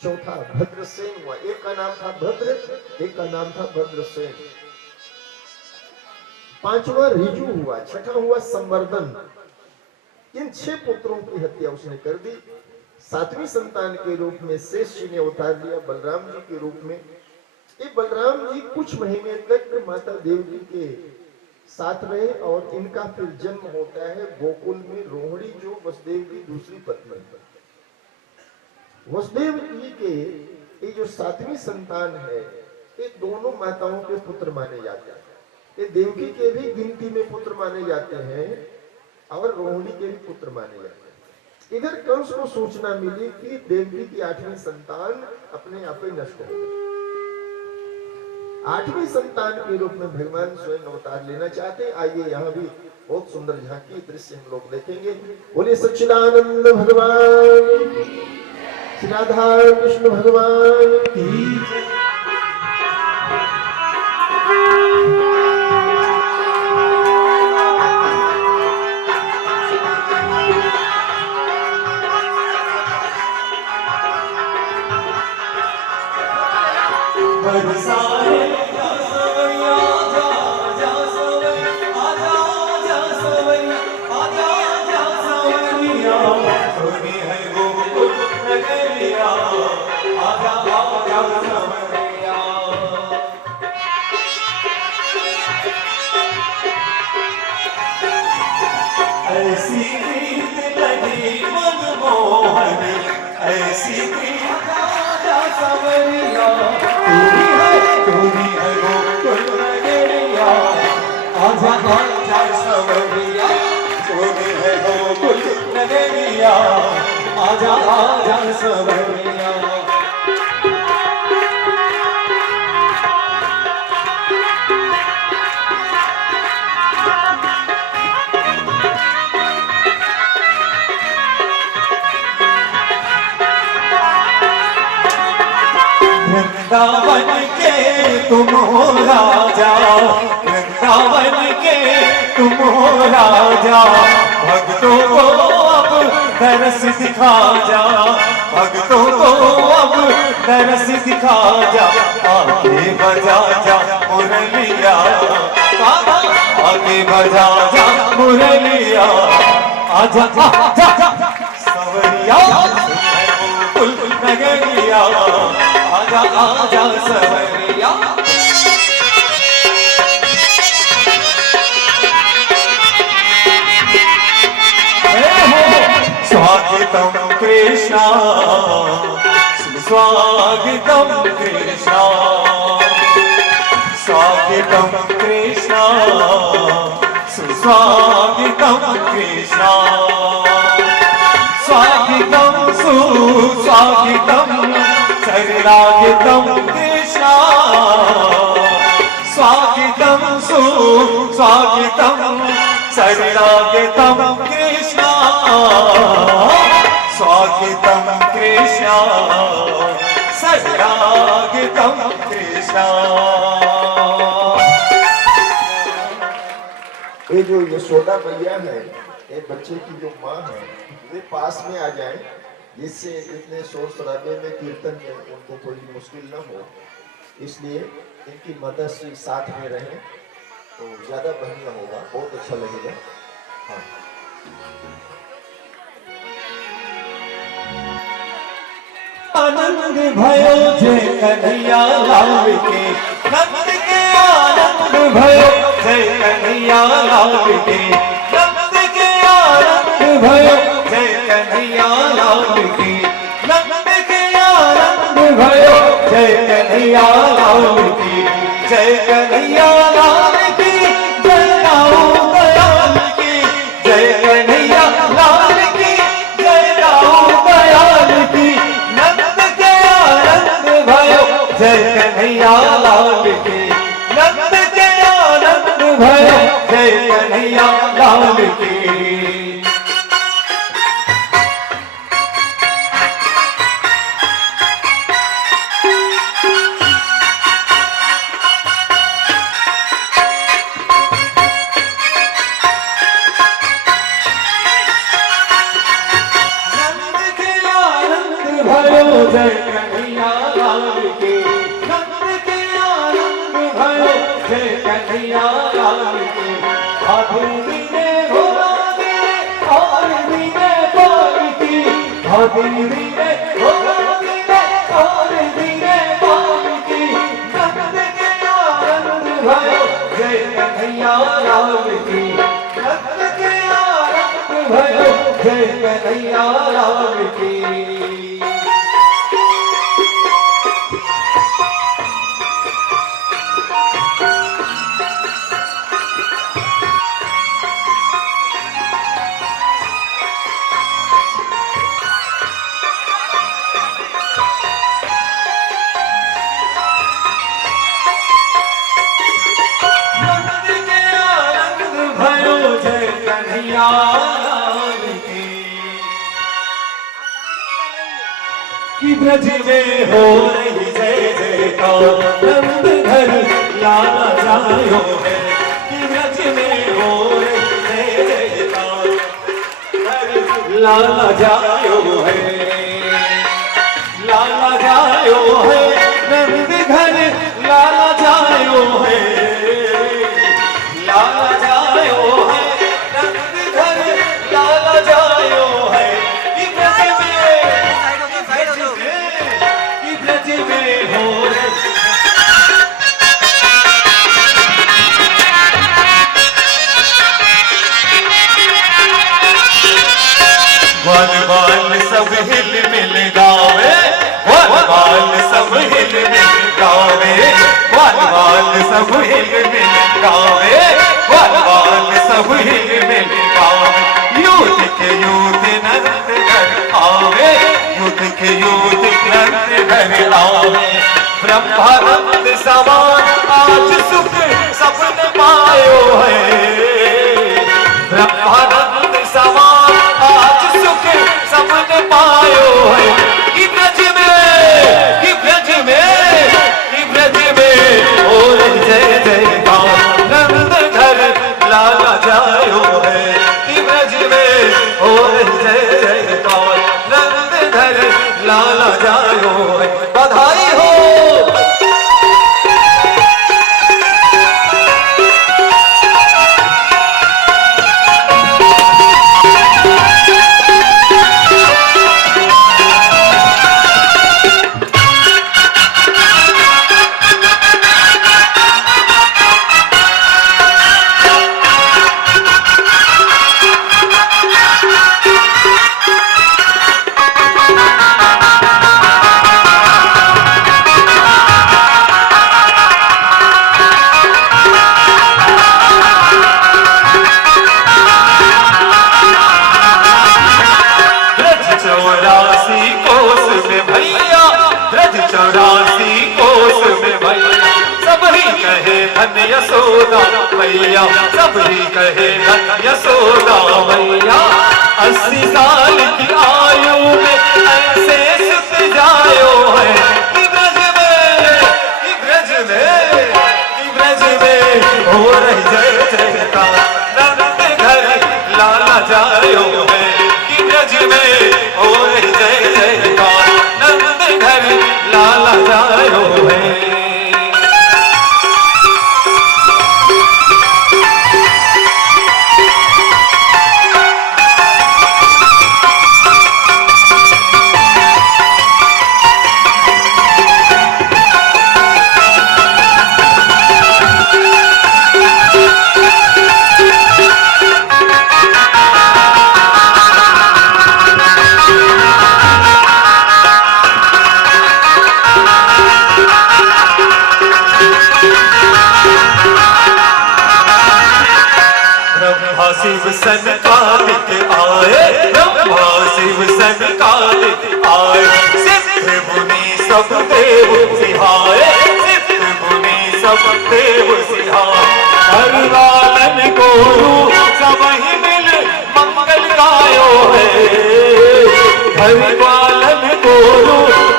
चौथा भद्रसेन हुआ। एक का नाम था भद्र, एक का नाम था भद्रसेन। पांचवा ऋजु हुआ, छठा हुआ संवर्धन। इन 6 पुत्रों की हत्या उसने कर दी। 7वीं संतान के रूप में शेष जी ने अवतार लिया बलराम जी के रूप में। ये बलराम जी कुछ महीने तक माता देवकी के साथ रहे और इनका फिर जन्म होता है गोकुल में रोहिणी, जो वसुदेव की दूसरी पत्नी है। वसुदेव जी के ये जो 7वीं संतान है, ये दोनों माताओं के पुत्र माने जाते हैं। ये देवकी के भी गिनती में पुत्र माने जाते हैं और रोहिणी के भी पुत्र माने जाते हैं। इधर कंस को सूचना मिली कि देवकी की 8वीं संतान अपने आप ही नष्ट हो गई। 8वीं संतान के रूप में भगवान स्वयं अवतार लेना चाहते। आइए यहाँ भी बहुत सुंदर झांकी दृश्य हम लोग देखेंगे। बोले सच्चिदानंद भगवान, श्री राधा कृष्ण भगवान की। ऐसी प्रीत लगी मनमोहन, ऐसी प्रीत राजा सवरिया, तू ही है गोकुल नगरिया। आजा आजा सवरिया, तू ही है गोकुल नगरिया। आजा आजा सवरिया। वृंदावन के तुम हो राजा, वृंदावन के तुम हो राजा। भक्तों को अब दरस दिखा जा, भक्तों को अब दरस दिखा जा। आगे बजा जा मुरलिया, आगे बजा जा मुरलिया। आजा आजा सवरिया, गोकुल नगरिया। आजा आजा सवरिया। स्वागतम कृष्णा, स्वागतम कृष्णा, स्वागतम कृष्णा, सुस्वागतम कृष्णा। स्वागतम सुस्वागतम शरणागतम कृष्णा। स्वागतम सुस्वागतम शरणागतम कृष्णा। स्वागतम कृष्णा, शरणागतम कृष्णा। ये जो यशोदा मैया है ये बच्चे की जो माँ है वे पास में आ जाए, जिससे इतने शोर शराबे में कीर्तन में उनको कोई मुश्किल न हो, इसलिए इनकी मदद से साथ में रहें तो ज्यादा बढ़िया होगा, बहुत अच्छा लगेगा। हाँ। आनंद भयो जय कन्हैया लाल के, नंद के आनंद भयो जय कन्हैया लाल के, नंद के आनंद भयो जय कन्हैया लाल के, नंद के आनंद भयो जय कन्हैया लाल की, जय कन्हैया लाल की, जय राम दयाल की, जय कन्हैया लाल की, जय राम दयाल की, नंद के आनंद भयो जय कन्हैया लाल की, नंद के आनंद भयो जय कन्हैया लाल की। जय कन्हैया लाल की, नंद के आनंद भयो जय कन्हैया लाल की, भादुरी ने घोड़ा दिए और दीने पाई की, भादुरी ने घोड़ा दिए और दीने पाई की, नंद के आनंद भयो जय कन्हैया लाल की, नंद के आनंद भयो जय कन्हैया लाल की। कि ब्रज में हो रही जय जयकार, नंद घर लाला जायो है, कि ब्रज में हो रही जय जयकार, लाला जायो है, लाला जायो है, नंद घर लाला जायो है, लाला जायो है, नंद घर लाला जायो है, कि ब्रज में हो रही बाल बाल सब हिल मिल गावे, बाल बाल सब हिल मिल गावे, बाल बाल सब हिल मिल गावे, बाल बाल सब हिल मिल गावे, यूथ के यूथ नंद घर आवे, यूथ के यूथ नंद घर आवे, ब्रह्मानंद समान आज सुख सबने पायो है, ब्रह्मानंद समान आज सुख सबने पायो है, कि ब्रज में, कि ब्रज में, कि ब्रज में हो रही जय जयकार, नंद घर लाला जायो है, कि ब्रज में हो रही जय जयकार, नंद घर लाला जायो है। बधाई हो। ब्रह्मा शिव सनकादिक आए, ब्रह्मा शिव सनकादिक आए, सिद्ध मुनि सब देव सिहाए, सिद्ध मुनि सब देव सिहाए। हरिलालन को सब ही मिल मंगल गायो है, हरिलालन को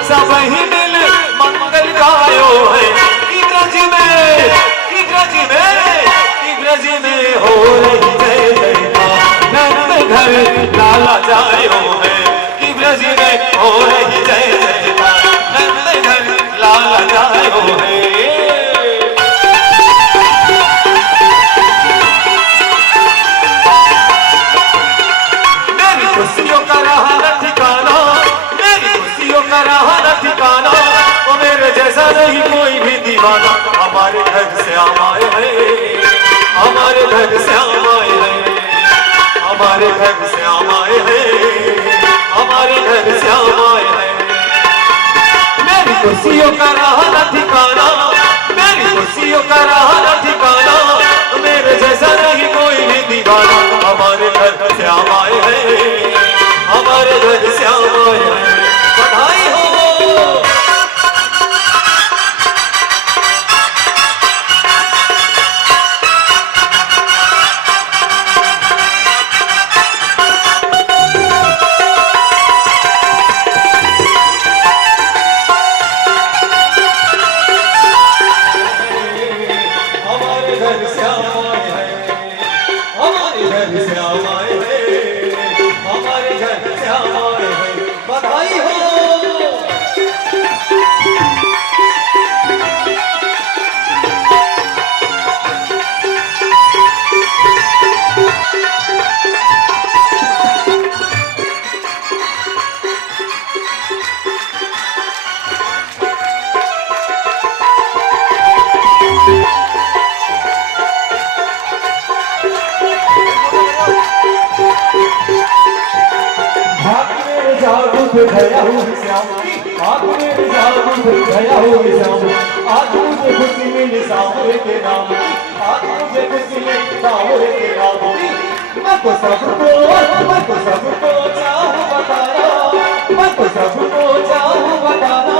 सब ही मिल मंगल गायो है। कि ब्रज में, कि ब्रज में, कि ब्रज में हो रही जय जयकार, नंद घर लाला जायो है। कि ब्रज में हो रही जय जयकार, नंद घर लाला जायो है। मेरी खुशियों का रहा न ठिकाना, मेरी खुशियों का रहा न ठिकाना, वो मेरे जैसा नहीं कोई भी दीवाना। हमारे घर से आए हैं, हमारे घर से आए हैं, हमारे घर से आए हैं, हमारे घर से आए हैं। मेरी खुशियों का रहा न ठिकाना, मेरी खुशियों का रहा न ठिकाना, मेरे जैसा नहीं कोई भी दीवाना। हमारे घर से आए हैं, हमारे घर से आए हैं। बधाई हो। गया हूँ श्याम, आँख में जादू गया हूँ श्याम। आज मुझे खुशी मिली सावरे के नाम की, आज मुझे खुशी मिली सावरे के नाम की। मैं तो सबको चाहूँ बताना, मैं तो सबको चाहूँ बताना,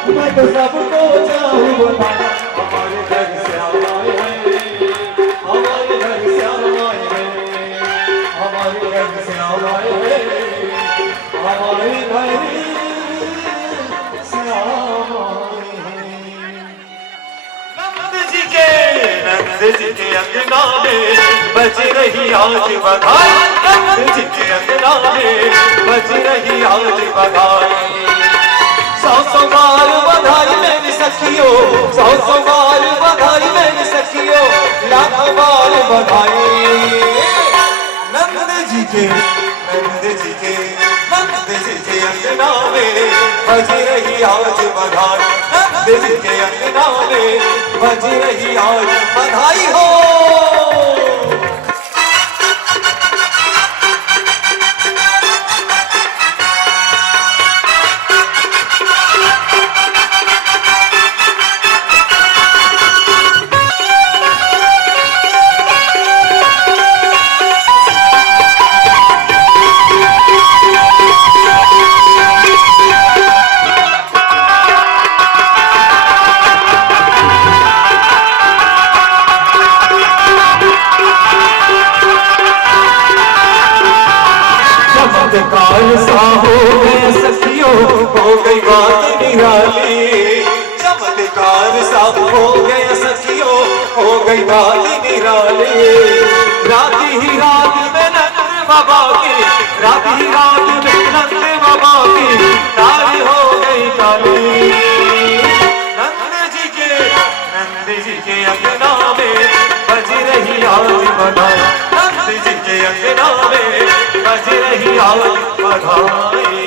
मैं तो सबको चाहूँ बताना। हमारे घर से आए हैं, हमारे घर से आए हैं, हमारे घर से आए हैं, हमारे घर से आए हैं। नंद जी के अंगना में बज रही आज बधाई, नंद जी के अंगना में बज रही आज बधाई। 100 बार बधाई मेरी सखियों, 100 बार बधाई मेरी सखियों, लाखों बार बधाई। नंद जी के, नंद जी के, नंद जी के अंगना में बज रही आज बधाई, नंद जी के अंगना में बज रही आज बधाई हो। चमत्कार सा हो गया सखियों, हो गई बात निराली। चमत्कार सा हो गया सखियों, हो गई बात निराली। रात ही रात में नंद बाबा की, रात ही रात में नंद बाबा की तारी हो गई काली। नंद जी के अंगना में बज रही आज बधाई, नंद जी के अंगना में बज रही आज बधाई।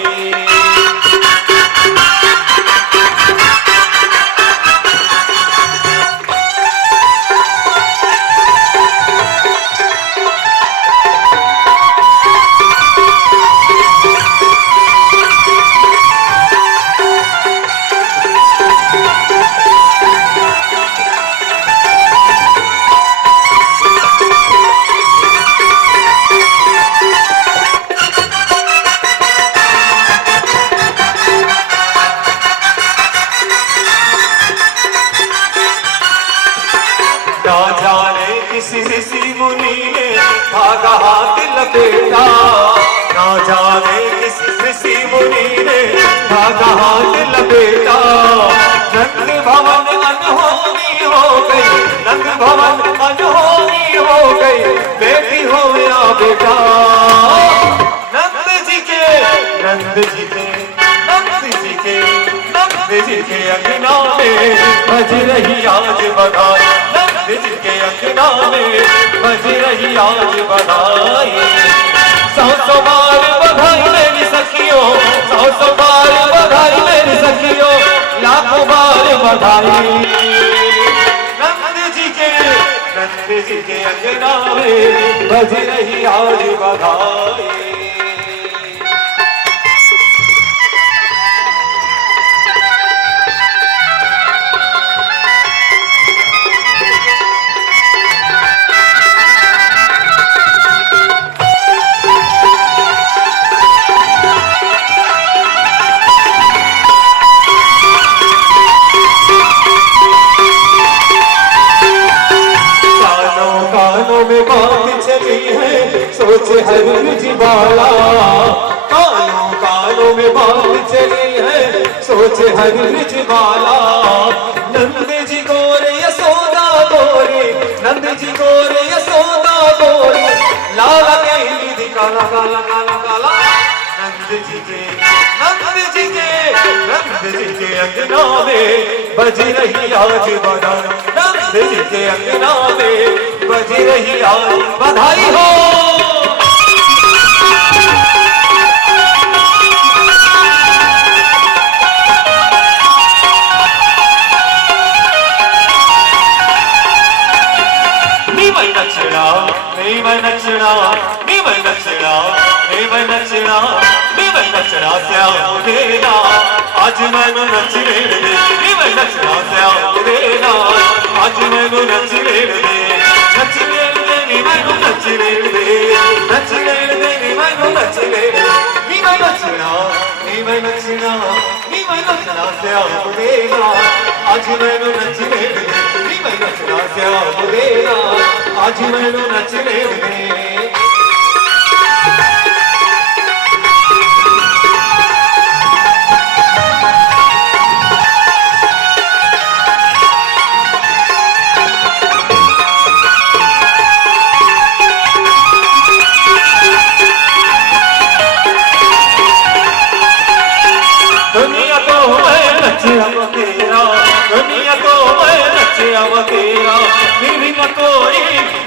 धागा हाथ लपेटा, ना जाने किस ऋषि मुनि ने धागा हाथ लपेटा। नंद भवन अनहोनी हो गई, नंद भवन अनहोनी हो गई, बेटी हो या बेटा। नंद जी के नंद जी के नंद जी के नंद जी के अंगना में बज रही आज बधाई, नंद जी के अंगना में बज रही आज बधाई। सौ सौ बार बधाई मेरी सखियों, सौ सौ बार बधाई मेरी सखियों, लाखों बार बधाई। नंद जी के अंगना में बज रही आज बधाई। में बात चली है सोचे हर ब्रिजवाला, कानों कानों में बात चली है सोचे हर ब्रिजवाला। नंद जी गोरे यशोदा गोरे, नंद जी गोरे यशोदा गोरे, लाला के काला काला काला काला। नंद जी के अंगना में बज रही आज बधाई, नंद जी के अंगना में बज रही आज बधाई हो। नचना श्याम देना, आज मैनू नच लेण दे। नचना श्याम देना, आज मैनू नच लेण दे। नच लेण दे नी मैनू नच लेण दे, नच लेण दे नी मैनू नच लेण दे। नी मैं नचना श्याम देना, आज मैनू नच लेण दे। नी मैं नचना श्याम देना, आज मैनू नच लेण दे। दुनिया को मैं नचिया तेरा, दुनिया को मैं नचिया तेरा, फिर भी न कोई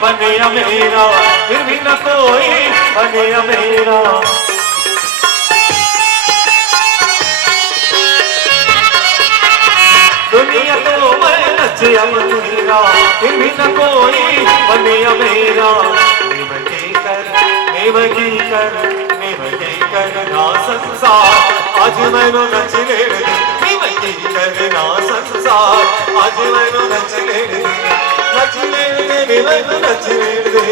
बनिया मेरा, फिर भी न कोई बनिया मेरा। दुनिया को मैं नचिया तेरा, फिर भी न कोई बनिया मेरा। करना संसार, आज मैनू नच लेण दे। करना संसार, आज मैनू नच लेण दे। नच लेण दे मैनू नच लेण दे,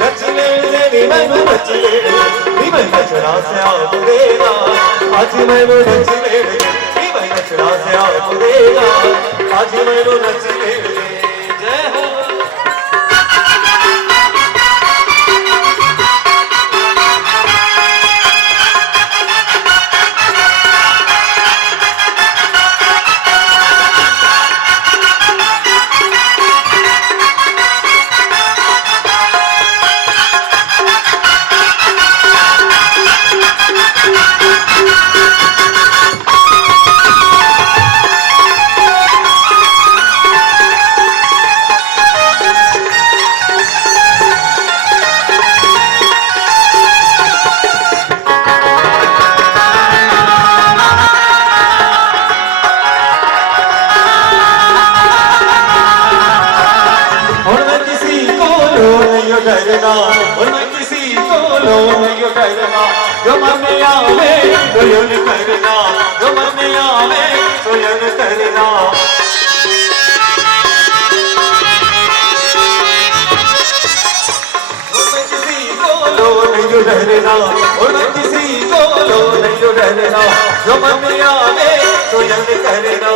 नच लेण दे मैनू नच लेण दे। मैं नचना श्याम देना, आज मैनू नच लेण दे। मैं नचना श्याम देना, आज मैनू नच लेण दे। जय हो। डरना, और मैं किसी को लो नहीं डरना। जो मन में आवे तो यूं करना, जो मन में आवे तो यूं करना। और मैं किसी को लो नहीं डरना, और मैं किसी को लो नहीं डरना। जो मन में आवे तो यूं करना।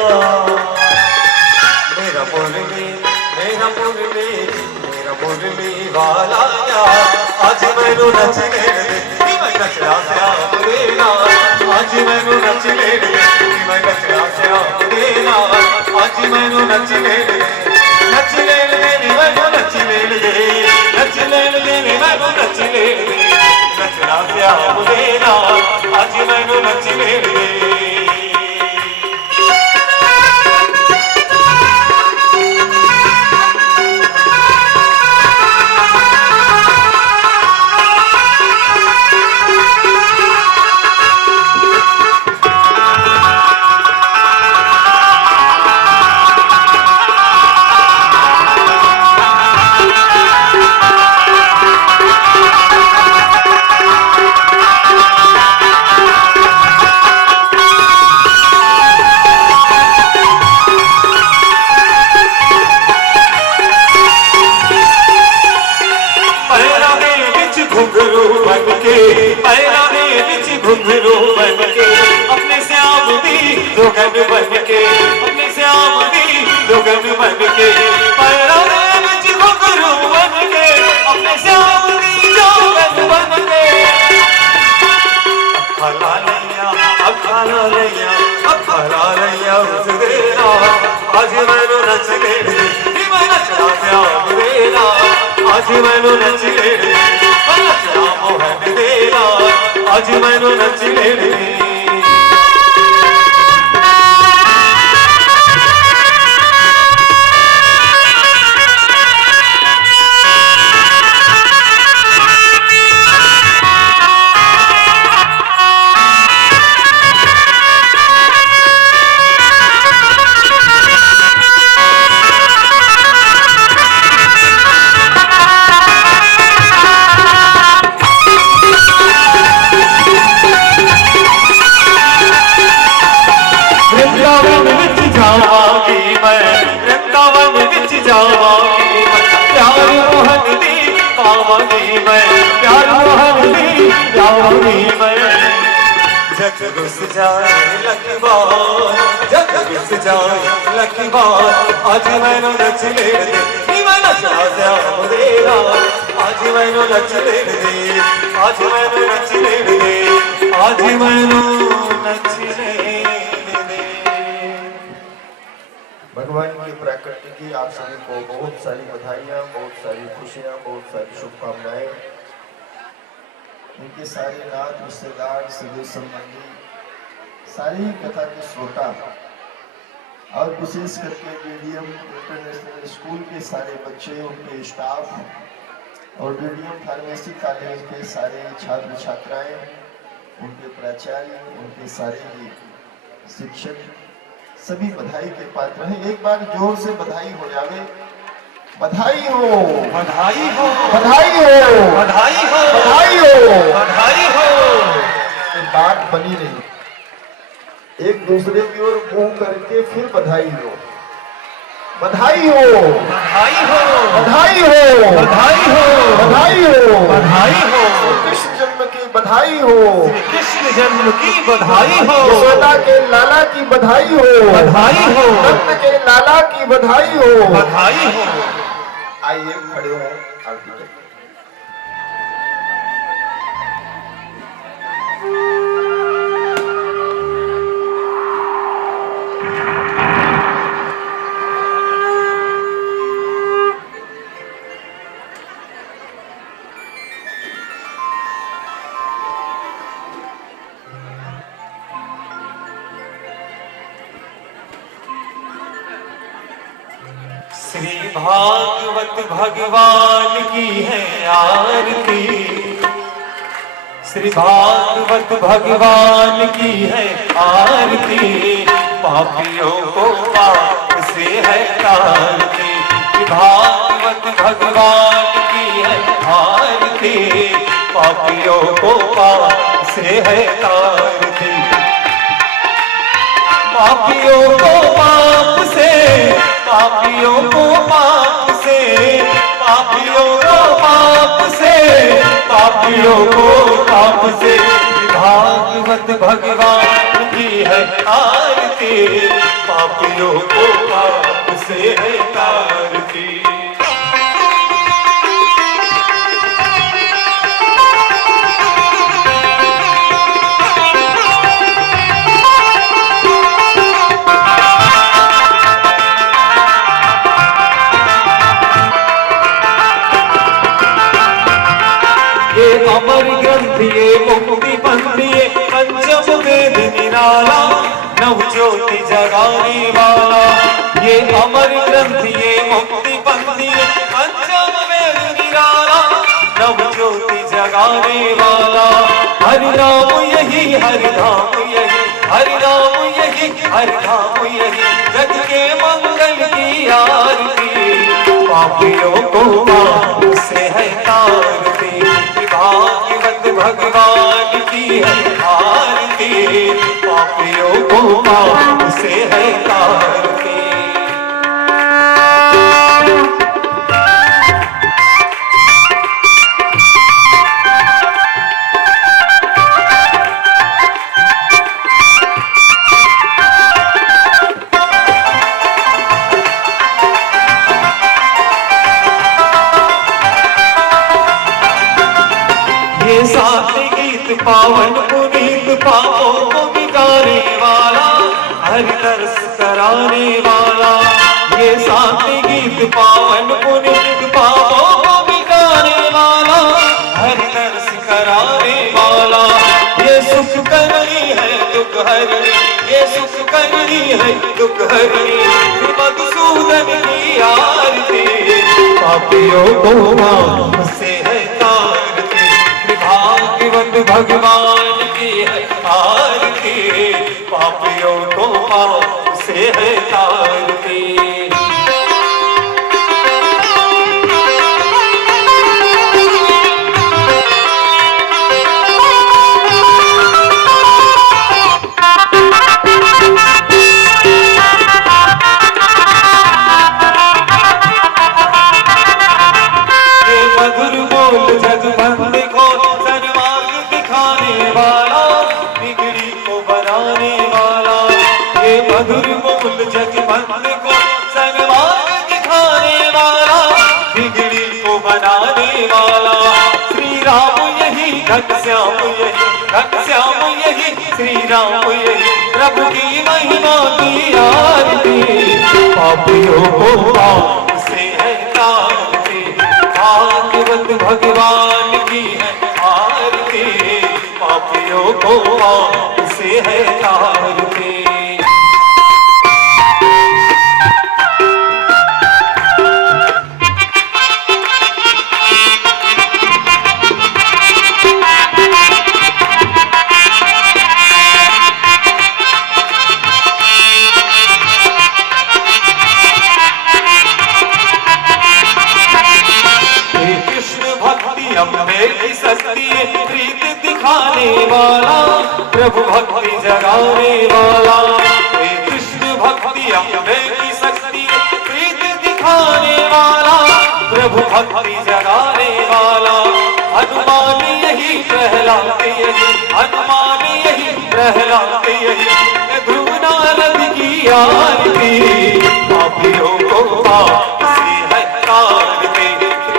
मेरा मुरली वाला यार मैनू नच लेण दे नी मैं नचड़ा श्याम दे नाल आज मैनू नच लेण दे नी मैं नचड़ा श्याम दे नाल आज मैनू नच लेण दे नी मैनू नच लेण दे नी मैनू नच लेण दे नचड़ा श्याम दे नाल आज मैनू नच लेण दे घुंघरू बन के अपने श्याम दी जोगन बन के अपने श्याम दी जोगन बन के पैरों में बिच घुंघरू बन के अपने श्याम दी जोगन बन के अखला लैया उस देना आज मैनू नच लेण दे मैं नचड़ा श्याम देना आज मैनू नच लेण दे मैं नचड़ा मोहन देना आज मैनू नच लेण दे जग घुस जाए लकी बार आज मैनू नच लेण दे नी मैं नचड़ा श्याम दे आज मैनू नच लेण दे आज मैनू नच लेण दे आज मैनू नच लेण दे। भगवान की प्राकट्य की आप सभी को बहुत सारी बधाइयाँ, बहुत सारी खुशियाँ, बहुत सारी शुभकामनाएं। इनके सारे नाथ रिश्तेदार सगे संबंधी सारी कथा के श्रोता और विशेष करके डीडीएम इंटरनेशनल स्कूल के सारे बच्चे, उनके स्टाफ और डीडीएम फार्मेसी कॉलेज के सारे छात्र छात्राएं, उनके प्राचार्य, उनके सारे शिक्षक सभी बधाई के पात्र हैं। एक बार जोर से बधाई हो जावे। बधाई हो, बधाई हो, बधाई हो, बधाई हो, बधाई हो, बधाई हो। ये बात बनी नहीं, एक दूसरे की ओर मुंह करके फिर बधाई हो, बधाई हो, बधाई हो, बधाई हो, बधाई हो, बधाई हो, बधाई हो। कृष्ण जन्म की बधाई हो, कृष्ण जन्म की बधाई हो, यशोदा के लाला की बधाई हो, बधाई हो, नंद के लाला की बधाई हो, बधाई हो। आइए खड़े हो आरती करें। श्री भागवत भगवान की है आरती, श्री भागवत भगवान की है आरती, पापियों को पाप से है तारती। श्री भागवत भगवान की है आरती, पापियों को पाप से है तारती। पापियों को पाप से, पापियों को पाप से, पापियों को पाप से, पापियों को पाप से। भागवत भगवान की है आरती, पापियों को पाप से है तारती। ये अमर ग्रंथ ये मुक्ति पंथ ये पंचम वेद निराला नव ज्योति जगाने वाला। ये अमर ग्रंथ ये मुक्ति पंथ ये पंचम वेद निराला नव ज्योति जगाने वाला। हरि नाम यही हरि धाम यही हरि नाम यही हरि धाम यही जग के मंगल की आरती। पापियों को पाप से है तारती भाग्यवत भगवान की है आरती। पापियों को पाप से है तारती। ये साथ गीत पावन पुनीत पापों को मिटाने वाला हरि दर्श कराने वाला। ये साथ गीत पावन पुनीत पापों को मिटाने वाला हरि दर्श कराने वाला। ये सुख करनी है दुख हरनी ये सुख करनी है दुख हरनी मधुसूदन की आरती। पापियों को पाप से है तारती भाग्यवत भगवान की है आरती। पापियों को पाप से है तारती। ये मधुर बोल जग बंद को सन्मार्ग दिखाने वाला बिगड़ी को बनाने वाला। ये मधुर बोल जग बंद को सन्मार्ग दिखाने वाला बिगड़ी को बनाने वाला। श्री राम यही घनश्याम यही श्री राम यही प्रभु की महिमा की आरती। पापियों को पाप से है तारती भाग्यवत भगवान की है आरती। पापियों को पाप से है तारती। अम्बे की शक्ति प्रीत दिखाने वाला प्रभु भक्ति जगाने वाला। हे कृष्ण भक्ति अम्बे की शक्ति प्रीत दिखाने वाला प्रभु भक्ति जगाने वाला। हनुमान यही प्रहलाद यही हनुमान यही प्रहलाद यही ध्रुव नारद की आरती। पापियों को पाप से है तारती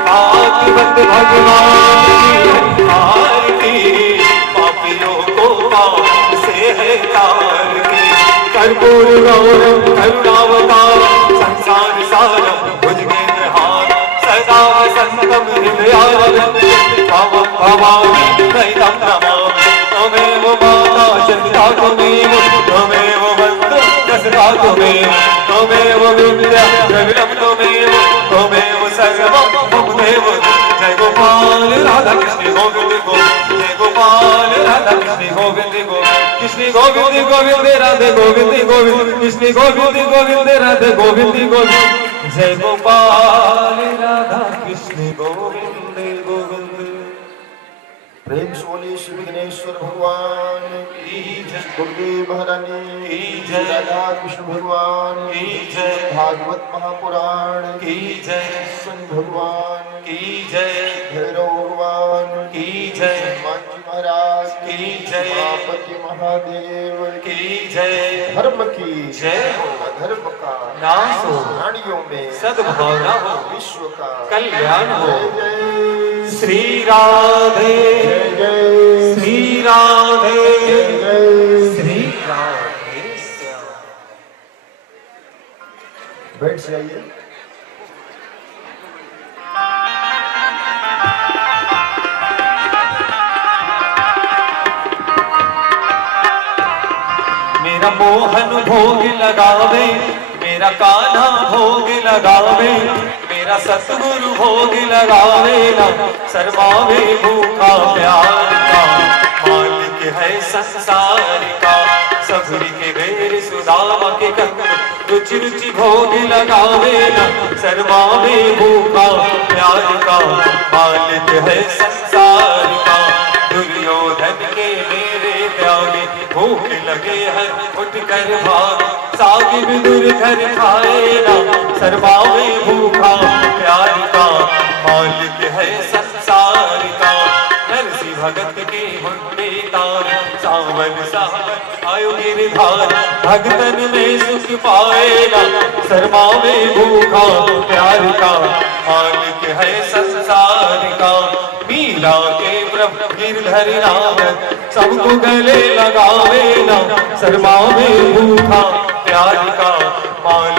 भाग्यवत भगवान की आरती। पापियों को पाप से है तारती। कर्पूर गौरम करुणावतारम संसार सारम भुजगेन्द्रहारम सदा वसंतम हृदयारविंदे भवं भवामि दैवं नमामि। त्वमेव माता चिन्ता त्वमेव त्वमेव वन्द्य दशता त्वमेव त्वमेव विद्या द्रविणं त्वमेव त्वमेव सर्वं मम देव। जय गोपाल राधा कृष्ण गोविंद गोविंद जय गोपाल राधा कृष्ण गोविंद गोविंद कृष्ण गोविंद गोविंद राधे गोविंद गोविंद कृष्ण गोविंद गोविंद राधे गोविंद गोविंद जय गोपाल राधा कृष्ण गोविंद गोविंद। प्रेम से बोलिए श्री विघ्नेश्वर भगवान की जय। गुरुदेव महारानी की जय। राधा कृष्ण भगवान की जय। भागवत महापुराण की जय। कृष्ण भगवान की जय। भैरव भगवान की जय। हनुमान जी महाराज की जय। उमापति महादेव की जय। धर्म की जय हो। अधर्म का नाश हो। प्राणियों में सद्भावना हो। विश्व का कल्याण हो। जय श्री राधे जय श्री राधे जय। श्री राधे श्याम। बैठ जाइए। मेरा मोहन भोग लगावे, मेरा कान्हा भोग लगावे, मेरा सतगुरु भोग लगावे ना, शर्मावे भूखा प्यार का, मालिक है संसार का, सबरी के बेर सुदामा के कंग, रुचि रुचि भोग लगावे ना, शर्मावे भूखा प्यार का, मालिक है संसार का, दुर्योधन के मेरे प्यारे, भूख लगे है उठ कर भाग, साग विदुर घर खाए ना, शर्मावे भूखा प्यार का, मालिक है संसार का, नरसी भगत के हुंडे तार, सावन सावन आयु गिरधार, भगतन में सुख पाए ना, शर्मावे भूखा प्यार का, मालिक है संसार का, मीरा के प्रभु गिरधर नाम, सबको गले लगावे ना, शर्मावे भूखा प्यार का, मालिक